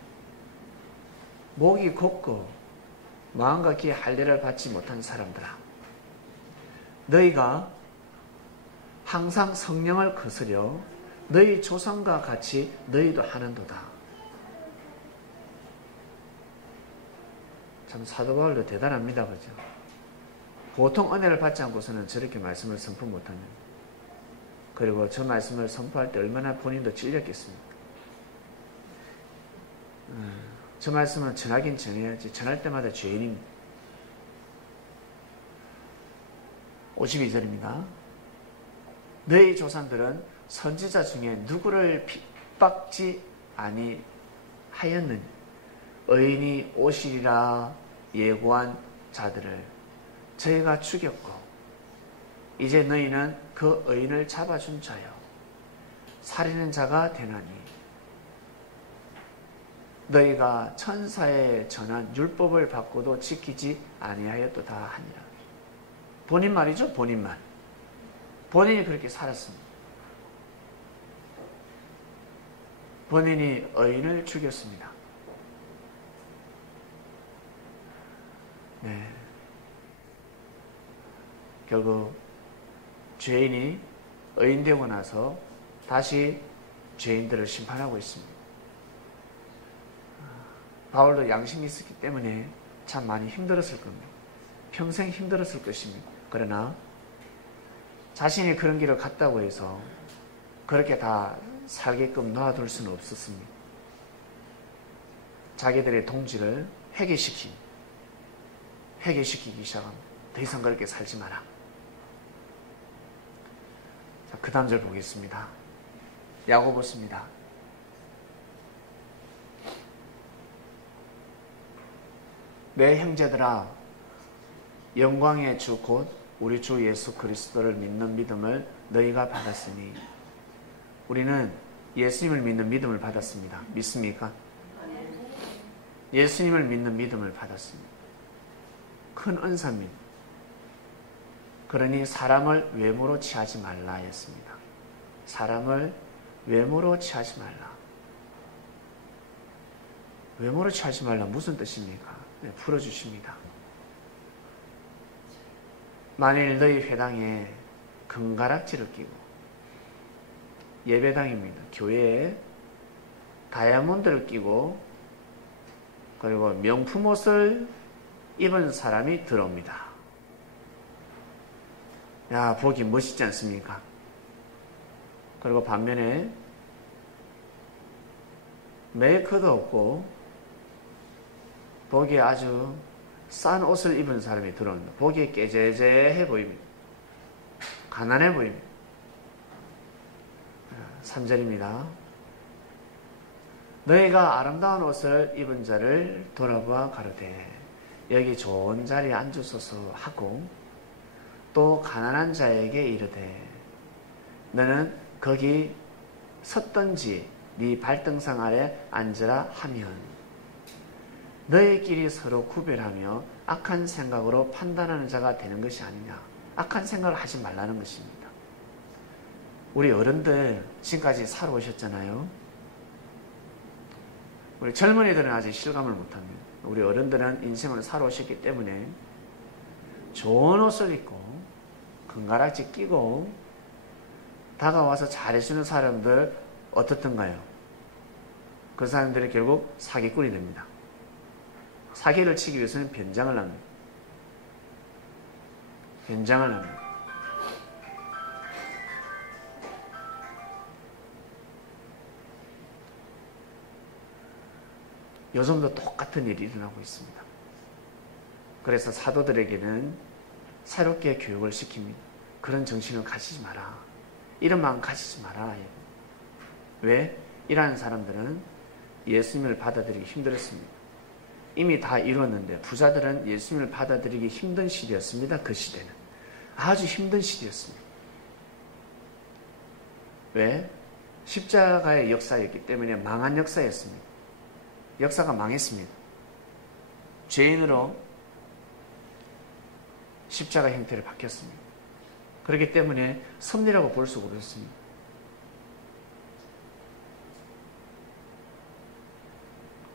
목이 곧고 마음과 귀에 할례를 받지 못한 사람들아, 너희가 항상 성령을 거스려 너희 조상과 같이 너희도 하는도다. 참 사도 바울도 대단합니다. 그죠? 보통 은혜를 받지 않고서는 저렇게 말씀을 선포 못합니다. 그리고 저 말씀을 선포할 때 얼마나 본인도 찔렸겠습니까? 저 말씀은 전하긴 전해야지. 전할 때마다 죄인입니다. 52절입니다. 너희 조상들은 선지자 중에 누구를 핍박지 아니하였느니 의인이 오시리라 예고한 자들을 저희가 죽였고 이제 너희는 그 의인을 잡아준 자여 살리는 자가 되나니 너희가 천사에 전한 율법을 받고도 지키지 아니하였도다 하니라. 본인 말이죠. 본인만. 본인이 그렇게 살았습니다. 본인이 의인을 죽였습니다. 네. 결국 죄인이 의인되고 나서 다시 죄인들을 심판하고 있습니다. 바울도 양심이 있었기 때문에 참 많이 힘들었을 겁니다. 평생 힘들었을 것입니다. 그러나 자신이 그런 길을 갔다고 해서 그렇게 다 살게끔 놔둘 수는 없었습니다. 자기들의 동지를 회개시키기 시작합니다. 더 이상 그렇게 살지 마라. 자, 그 다음 절 보겠습니다. 야고보서입니다. 내 형제들아, 영광의 주 곧 우리 주 예수 그리스도를 믿는 믿음을 너희가 받았으니, 우리는 예수님을 믿는 믿음을 받았습니다. 믿습니까? 예수님을 믿는 믿음을 받았습니다. 큰 은사입니다. 그러니 사람을 외모로 취하지 말라 했습니다. 사람을 외모로 취하지 말라. 외모로 취하지 말라 무슨 뜻입니까? 네, 풀어주십니다. 만일 너희 회당에 금가락지를 끼고, 예배당입니다. 교회에 다이아몬드를 끼고 그리고 명품 옷을 입은 사람이 들어옵니다. 야, 보기 멋있지 않습니까? 그리고 반면에 메이크도 없고 보기에 아주 싼 옷을 입은 사람이 들어옵니다. 보기에 깨재재해 보입니다. 가난해 보입니다. 3절입니다. 너희가 아름다운 옷을 입은 자를 돌아보아 가로되 여기 좋은 자리에 앉으소서 하고, 또 가난한 자에게 이르되 너는 거기 섰던지 네 발등상 아래 앉으라 하면 너희끼리 서로 구별하며 악한 생각으로 판단하는 자가 되는 것이 아니냐. 악한 생각을 하지 말라는 것입니다. 우리 어른들 지금까지 살아오셨잖아요. 우리 젊은이들은 아직 실감을 못합니다. 우리 어른들은 인생을 살아오셨기 때문에 좋은 옷을 입고 금가락지 끼고 다가와서 잘해주는 사람들 어떻던가요? 그 사람들이 결국 사기꾼이 됩니다. 사기를 치기 위해서는 변장을 합니다. 변장을 합니다. 요즘도 똑같은 일이 일어나고 있습니다. 그래서 사도들에게는 새롭게 교육을 시킵니다. 그런 정신을 가지지 마라. 이런 마음 가지지 마라. 왜? 이러한 사람들은 예수님을 받아들이기 힘들었습니다. 이미 다 이뤘는데 부자들은 예수님을 받아들이기 힘든 시대였습니다. 그 시대는 아주 힘든 시대였습니다. 왜? 십자가의 역사였기 때문에 망한 역사였습니다. 역사가 망했습니다. 죄인으로 십자가 형태를 바뀌었습니다. 그렇기 때문에 섭리라고 볼 수가 없었습니다.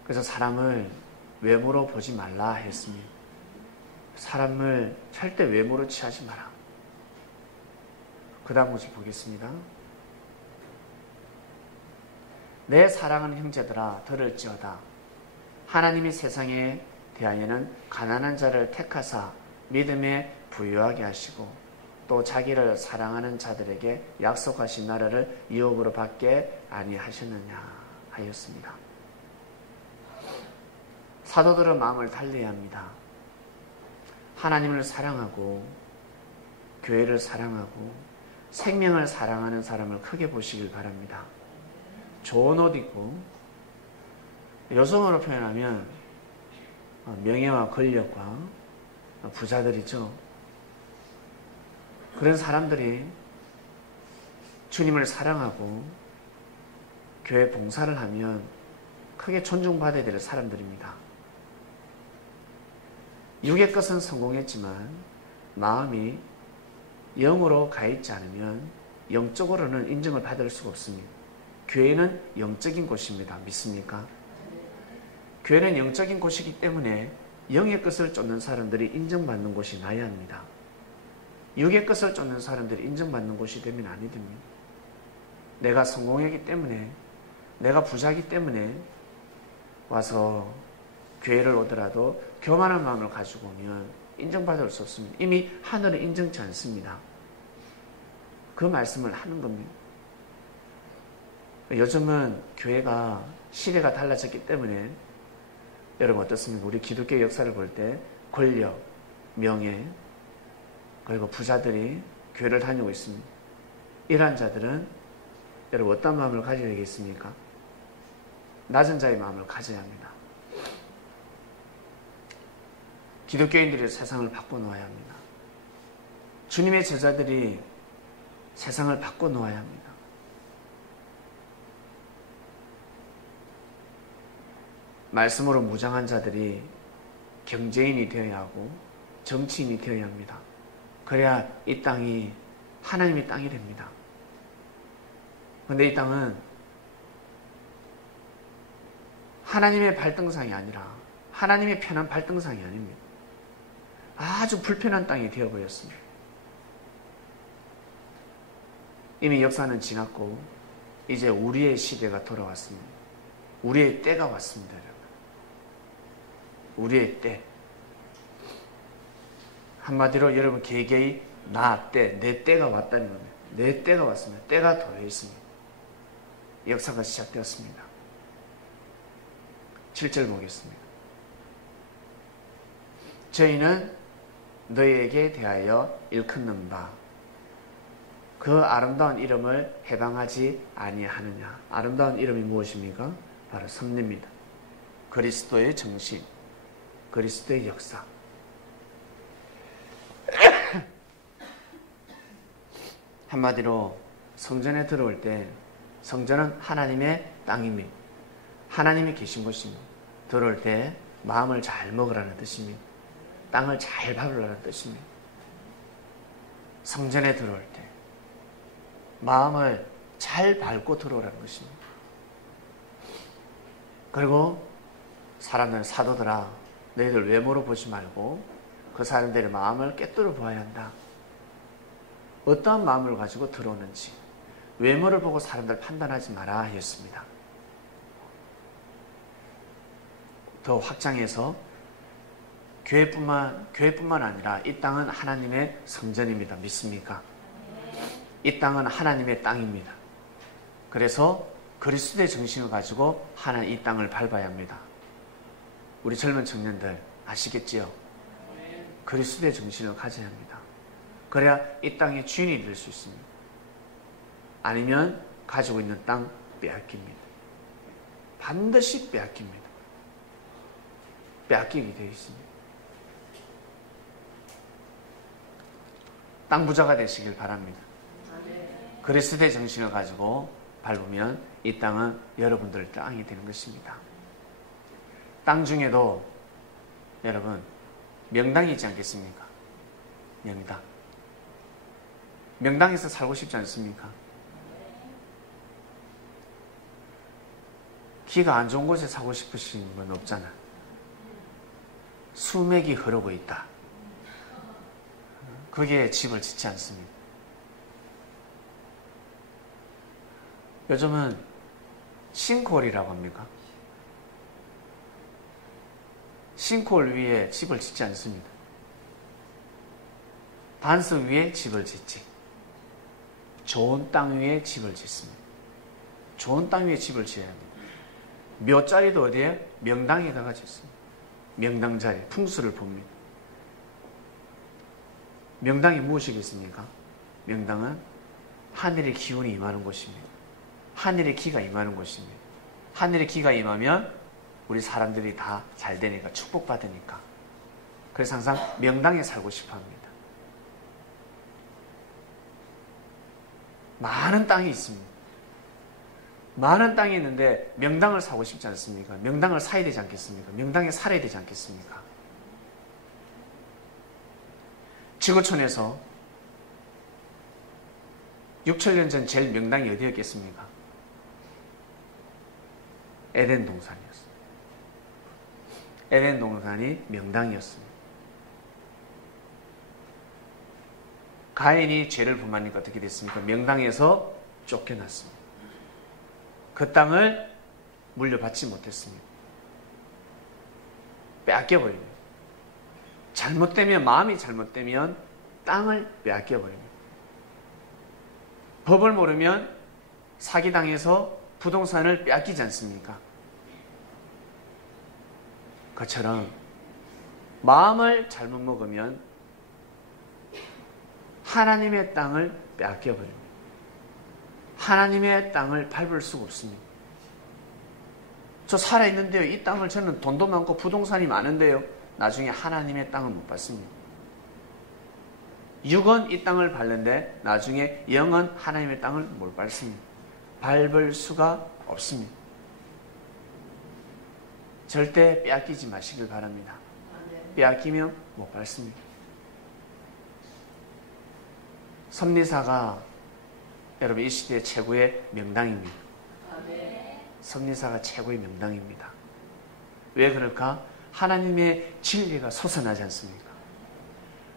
그래서 사람을 외모로 보지 말라 했습니다. 사람을 절대 외모로 취하지 마라. 그 다음 모습 보겠습니다. 내 사랑하는 형제들아 들을지어다. 하나님이 세상에 대하여는 가난한 자를 택하사 믿음에 부유하게 하시고 또 자기를 사랑하는 자들에게 약속하신 나라를 유업으로 받게 아니하셨느냐 하였습니다. 사도들은 마음을 달리해야 합니다. 하나님을 사랑하고 교회를 사랑하고 생명을 사랑하는 사람을 크게 보시길 바랍니다. 좋은 옷 입고 여성으로 표현하면 명예와 권력과 부자들이죠. 그런 사람들이 주님을 사랑하고 교회 봉사를 하면 크게 존중받아야 될 사람들입니다. 육의 것은 성공했지만 마음이 영으로 가있지 않으면 영적으로는 인정을 받을 수가 없습니다. 교회는 영적인 곳입니다. 믿습니까? 교회는 영적인 곳이기 때문에 영의 것을 쫓는 사람들이 인정받는 곳이 나야 합니다. 육의 것을 쫓는 사람들이 인정받는 곳이 되면 아니 됩니다. 내가 성공했기 때문에 내가 부자이기 때문에 와서 교회를 오더라도 교만한 마음을 가지고 오면 인정받을 수 없습니다. 이미 하늘은 인정치 않습니다. 그 말씀을 하는 겁니다. 요즘은 교회가 시대가 달라졌기 때문에 여러분 어떻습니까? 우리 기독교 역사를 볼 때 권력, 명예 그리고 부자들이 교회를 다니고 있습니다. 이러한 자들은 여러분 어떤 마음을 가져야 되겠습니까? 낮은 자의 마음을 가져야 합니다. 기독교인들이 세상을 바꿔놓아야 합니다. 주님의 제자들이 세상을 바꿔놓아야 합니다. 말씀으로 무장한 자들이 경제인이 되어야 하고 정치인이 되어야 합니다. 그래야 이 땅이 하나님의 땅이 됩니다. 그런데 이 땅은 하나님의 발등상이 아니라 하나님의 편한 발등상이 아닙니다. 아주 불편한 땅이 되어버렸습니다. 이미 역사는 지났고 이제 우리의 시대가 돌아왔습니다. 우리의 때가 왔습니다. 여러분. 우리의 때. 한마디로 여러분 개개의 나 때, 내 때가 왔다는 겁니다. 내 때가 왔습니다. 때가 도래했습니다. 역사가 시작되었습니다. 7절 보겠습니다. 저희는 너희에게 대하여 일컫는 바 그 아름다운 이름을 해방하지 아니하느냐. 아름다운 이름이 무엇입니까? 바로 섭리입니다. 그리스도의 정신, 그리스도의 역사. 한마디로 성전에 들어올 때 성전은 하나님의 땅입니다. 하나님이 계신 곳입니다. 들어올 때 마음을 잘 먹으라는 뜻입니다. 땅을 잘 밟으라는 뜻입니다. 성전에 들어올 때 마음을 잘 밟고 들어오라는 것입니다. 그리고 사람들 사도들아 너희들 외모로 보지 말고 그 사람들의 마음을 꿰뚫어 보아야 한다. 어떠한 마음을 가지고 들어오는지 외모를 보고 사람들 판단하지 마라 했습니다. 더 확장해서 교회뿐만 아니라 이 땅은 하나님의 성전입니다. 믿습니까? 이 땅은 하나님의 땅입니다. 그래서 그리스도의 정신을 가지고 하나님 이 땅을 밟아야 합니다. 우리 젊은 청년들 아시겠지요? 그리스도의 정신을 가져야 합니다. 그래야 이 땅의 주인이 될 수 있습니다. 아니면 가지고 있는 땅 빼앗깁니다. 반드시 빼앗깁니다. 빼앗기게 되어 있습니다. 땅 부자가 되시길 바랍니다. 그리스도의 정신을 가지고 밟으면 이 땅은 여러분들 땅이 되는 것입니다. 땅 중에도 여러분 명당이 있지 않겠습니까? 명당. 명당에서 살고 싶지 않습니까? 기가 안 좋은 곳에 사고 싶으신 건 없잖아. 수맥이 흐르고 있다. 거기에 집을 짓지 않습니다. 요즘은 싱크홀이라고 합니까? 싱크홀 위에 집을 짓지 않습니다. 반석 위에 집을 짓지. 좋은 땅 위에 집을 짓습니다. 좋은 땅 위에 집을 지어야 합니다. 묘자리도 어디에? 명당에다가 짓습니다. 명당자리, 풍수를 봅니다. 명당이 무엇이겠습니까? 명당은 하늘의 기운이 임하는 곳입니다. 하늘의 기가 임하는 곳입니다. 하늘의 기가 임하면 우리 사람들이 다 잘 되니까, 축복받으니까. 그래서 항상 명당에 살고 싶어 합니다. 많은 땅이 있습니다. 많은 땅이 있는데 명당을 사고 싶지 않습니까? 명당을 사야 되지 않겠습니까? 명당에 살아야 되지 않겠습니까? 지구촌에서 6천년 전 제일 명당이 어디였겠습니까? 에덴 동산이었습니다. 에덴 동산이 명당이었습니다. 가인이 죄를 범하니까 어떻게 됐습니까? 명당에서 쫓겨났습니다. 그 땅을 물려받지 못했습니다. 빼앗겨버립니다. 잘못되면, 마음이 잘못되면 땅을 빼앗겨버립니다. 법을 모르면 사기당해서 부동산을 빼앗기지 않습니까? 그처럼 마음을 잘못 먹으면 하나님의 땅을 빼앗겨버립니다. 하나님의 땅을 밟을 수가 없습니다. 저 살아있는데요. 이 땅을 저는 돈도 많고 부동산이 많은데요. 나중에 하나님의 땅은 못 밟습니다. 육은 이 땅을 밟는데 나중에 영은 하나님의 땅을 못 밟습니다. 밟을 수가 없습니다. 절대 빼앗기지 마시길 바랍니다. 빼앗기면 못 밟습니다. 섭리사가 여러분 이 시대의 최고의 명당입니다. 섭리사가 최고의 명당입니다. 왜 그럴까? 하나님의 진리가 솟아나지 않습니까?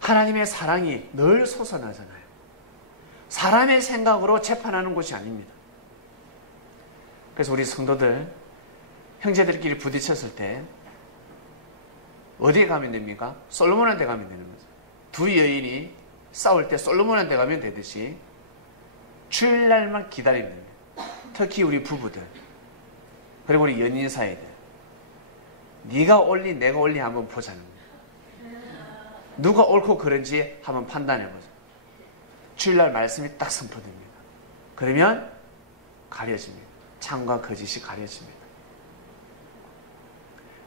하나님의 사랑이 늘 솟아나잖아요. 사람의 생각으로 재판하는 곳이 아닙니다. 그래서 우리 성도들, 형제들끼리 부딪혔을 때 어디에 가면 됩니까? 솔로몬한테 가면 되는 거죠. 두 여인이 싸울 때 솔로몬한테 가면 되듯이 주일날만 기다리면 됩니다. 특히 우리 부부들, 그리고 우리 연인 사이들, 네가 옳니 내가 옳니 한번 보자는 거예요. 누가 옳고 그른지 한번 판단해보자. 주일날 말씀이 딱 선포됩니다. 그러면 가려집니다. 참과 거짓이 가려집니다.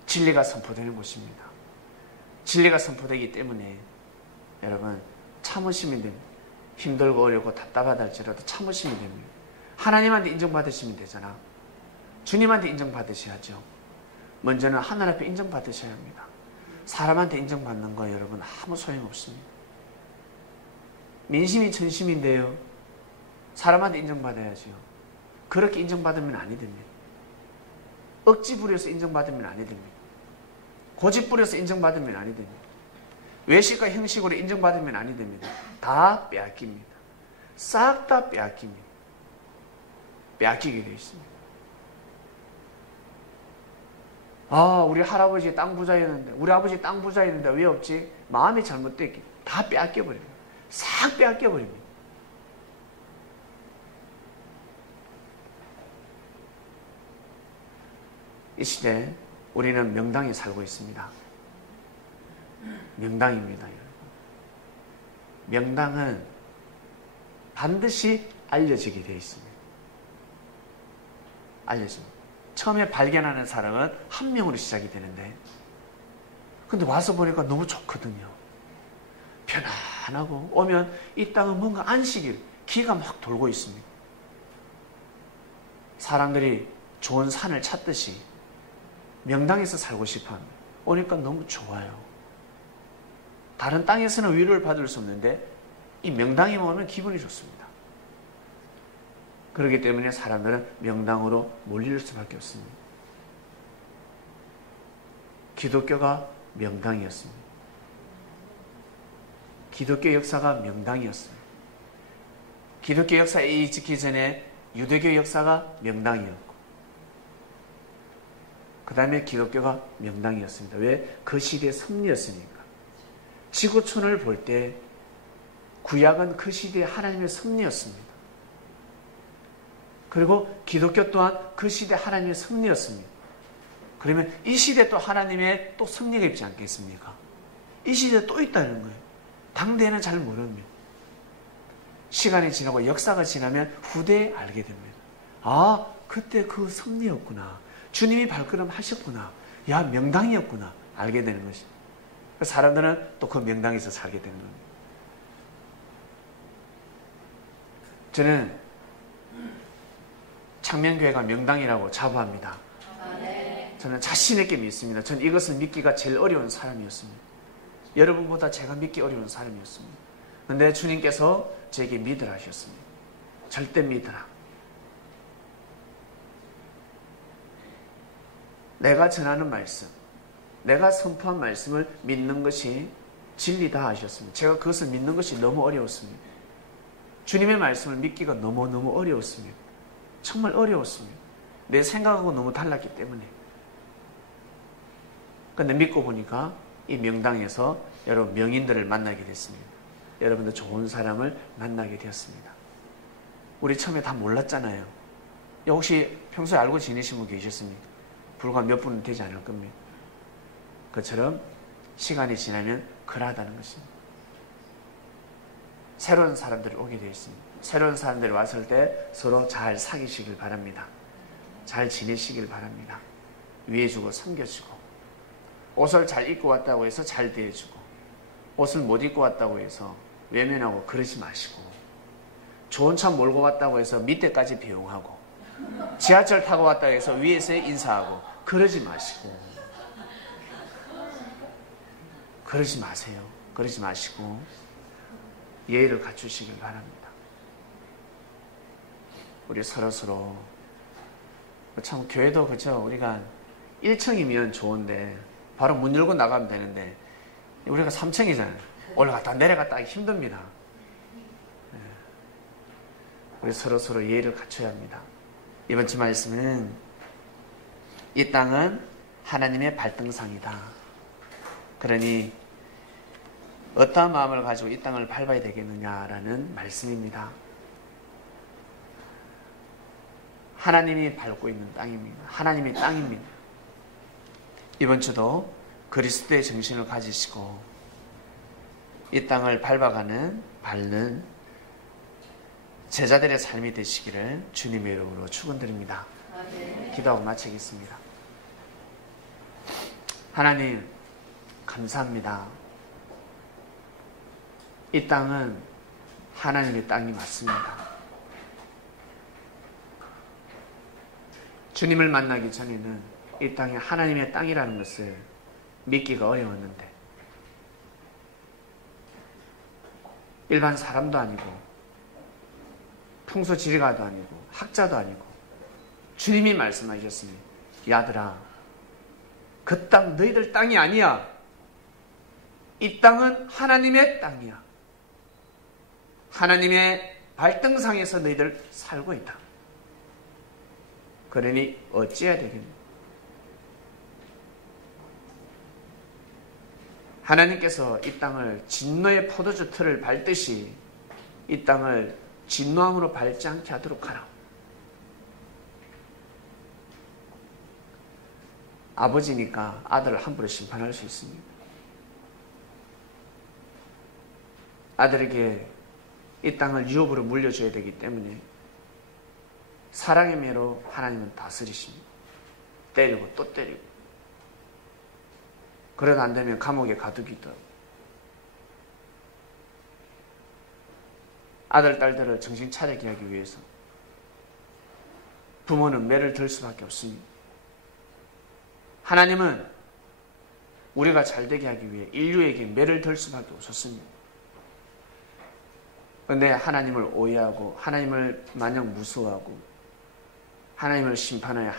진리가 선포되는 곳입니다. 진리가 선포되기 때문에 여러분 참으시면 됩니다. 힘들고 어렵고 답답하다 할지라도 참으시면 됩니다. 하나님한테 인정받으시면 되잖아. 주님한테 인정받으셔야죠. 먼저는 하늘 앞에 인정받으셔야 합니다. 사람한테 인정받는 거 여러분 아무 소용없습니다. 민심이 천심인데요. 사람한테 인정받아야죠. 그렇게 인정받으면 아니 됩니다. 억지 부려서 인정받으면 아니 됩니다. 고집 부려서 인정받으면 아니 됩니다. 외식과 형식으로 인정받으면 아니 됩니다. 다 빼앗깁니다. 싹 다 빼앗깁니다. 빼앗기게 되어 있습니다. 아, 우리 할아버지 땅 부자였는데, 우리 아버지 땅 부자였는데 왜 없지? 마음이 잘못됐기 다 빼앗겨버립니다. 싹 빼앗겨버립니다. 이 시대 우리는 명당에 살고 있습니다. 명당입니다, 여러분. 명당은 반드시 알려지게 되어 있습니다. 알려집니다. 처음에 발견하는 사람은 한 명으로 시작이 되는데 근데 와서 보니까 너무 좋거든요. 편안하고 오면 이 땅은 뭔가 안식일, 기가 막 돌고 있습니다. 사람들이 좋은 산을 찾듯이 명당에서 살고 싶어 합니다. 오니까 너무 좋아요. 다른 땅에서는 위로를 받을 수 없는데 이 명당에 오면 기분이 좋습니다. 그렇기 때문에 사람들은 명당으로 몰릴 수밖에 없습니다. 기독교가 명당이었습니다. 기독교 역사가 명당이었습니다. 기독교 역사에 이르기 전에 유대교 역사가 명당이었고 그 다음에 기독교가 명당이었습니다. 왜? 그 시대의 섭리였으니까. 지구촌을 볼 때 구약은 그 시대의 하나님의 섭리였습니다. 그리고 기독교 또한 그 시대 하나님의 섭리였습니다. 그러면 이 시대 또 하나님의 또 섭리가 있지 않겠습니까? 이 시대에 또 있다는 거예요. 당대에는 잘 모릅니다. 시간이 지나고 역사가 지나면 후대에 알게 됩니다. 아, 그때 그 섭리였구나. 주님이 발걸음 하셨구나. 야, 명당이었구나. 알게 되는 것입니다. 사람들은 또 그 명당에서 살게 되는 겁니다. 저는 창명교회가 명당이라고 자부합니다. 저는 자신 있게 믿습니다. 저는 이것을 믿기가 제일 어려운 사람이었습니다. 여러분보다 제가 믿기 어려운 사람이었습니다. 그런데 주님께서 저에게 믿으라 하셨습니다. 절대 믿으라. 내가 전하는 말씀, 내가 선포한 말씀을 믿는 것이 진리다 하셨습니다. 제가 그것을 믿는 것이 너무 어려웠습니다. 주님의 말씀을 믿기가 너무너무 어려웠습니다. 정말 어려웠습니다. 내 생각하고 너무 달랐기 때문에. 그런데 믿고 보니까 이 명당에서 여러분 명인들을 만나게 됐습니다. 여러분들 좋은 사람을 만나게 되었습니다. 우리 처음에 다 몰랐잖아요. 혹시 평소에 알고 지내신 분 계셨습니까? 불과 몇 분은 되지 않을 겁니다. 그처럼 시간이 지나면 그러하다는 것입니다. 새로운 사람들이 오게 되어 있습니다. 새로운 사람들이 왔을 때 서로 잘 사귀시길 바랍니다. 잘 지내시길 바랍니다. 위해주고 섬겨주고 옷을 잘 입고 왔다고 해서 잘 대해주고 옷을 못 입고 왔다고 해서 외면하고 그러지 마시고 좋은 차 몰고 왔다고 해서 밑에까지 비용하고 지하철 타고 왔다고 해서 위에서 인사하고 그러지 마시고 그러지 마세요. 그러지 마시고 예의를 갖추시길 바랍니다. 우리 서로서로 참 교회도 그렇죠. 우리가 1층이면 좋은데 바로 문 열고 나가면 되는데 우리가 3층이잖아요. 올라갔다 내려갔다 하기 힘듭니다. 우리 서로서로 예의를 갖춰야 합니다. 이번 주 말씀은 이 땅은 하나님의 발등상이다. 그러니 어떠한 마음을 가지고 이 땅을 밟아야 되겠느냐라는 말씀입니다. 하나님이 밟고 있는 땅입니다. 하나님의 땅입니다. 이번 주도 그리스도의 정신을 가지시고 이 땅을 밟는 제자들의 삶이 되시기를 주님의 이름으로 축원드립니다. 기도하고 마치겠습니다. 하나님 감사합니다. 이 땅은 하나님의 땅이 맞습니다. 주님을 만나기 전에는 이 땅이 하나님의 땅이라는 것을 믿기가 어려웠는데 일반 사람도 아니고 풍소지리가도 아니고 학자도 아니고 주님이 말씀하셨으니 야들아 그 땅 너희들 땅이 아니야. 이 땅은 하나님의 땅이야. 하나님의 발등상에서 너희들 살고 있다. 그러니 어찌해야 되겠니? 하나님께서 이 땅을 진노의 포도주 틀을 밟듯이 이 땅을 진노함으로 밟지 않게 하도록 하라. 아버지니까 아들을 함부로 심판할 수 있습니다. 아들에게 이 땅을 유업으로 물려줘야 되기 때문에 사랑의 매로 하나님은 다스리십니다. 때리고 또 때리고 그래도 안 되면 감옥에 가두기도 하고. 아들, 딸들을 정신 차리게 하기 위해서 부모는 매를 들 수밖에 없습니다. 하나님은 우리가 잘되게 하기 위해 인류에게 매를 들 수밖에 없었습니다. 그런데 하나님을 오해하고 하나님을 마냥 무서워하고 하나님을 심판하여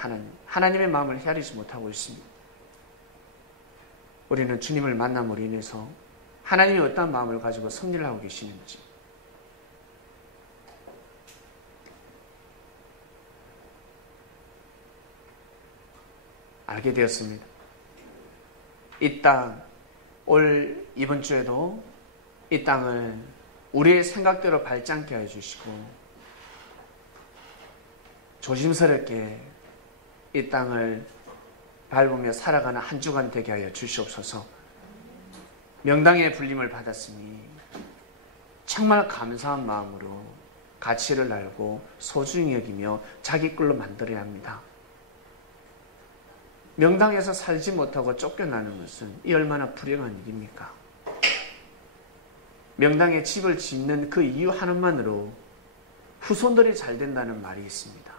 하나님의 마음을 헤아리지 못하고 있습니다. 우리는 주님을 만남으로 인해서 하나님이 어떤 마음을 가지고 섭리를 하고 계시는지 알게 되었습니다. 이 땅, 이번 주에도 이 땅을 우리의 생각대로 밟지 않게 해주시고 조심스럽게 이 땅을 밟으며 살아가는 한 주간 되게 하여 주시옵소서. 명당의 불림을 받았으니 정말 감사한 마음으로 가치를 알고 소중히 여기며 자기 걸로 만들어야 합니다. 명당에서 살지 못하고 쫓겨나는 것은 이 얼마나 불행한 일입니까? 명당에 집을 짓는 그 이유 하나만으로 후손들이 잘 된다는 말이 있습니다.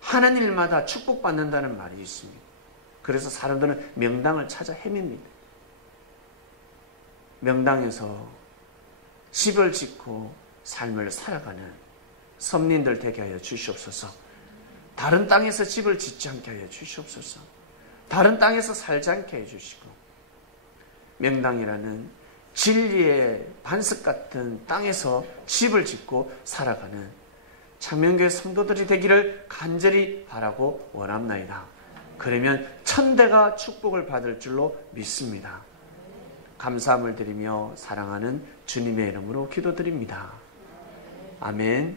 하는 일마다 축복받는다는 말이 있습니다. 그래서 사람들은 명당을 찾아 헤맵니다. 명당에서 집을 짓고 삶을 살아가는 선민들 되게 하여 주시옵소서. 다른 땅에서 집을 짓지 않게 하여 주시옵소서. 다른 땅에서 살지 않게 해주시고 명당이라는 진리의 반석 같은 땅에서 집을 짓고 살아가는 창명교회 성도들이 되기를 간절히 바라고 원합나이다. 그러면 천대가 축복을 받을 줄로 믿습니다. 감사함을 드리며 사랑하는 주님의 이름으로 기도드립니다. 아멘.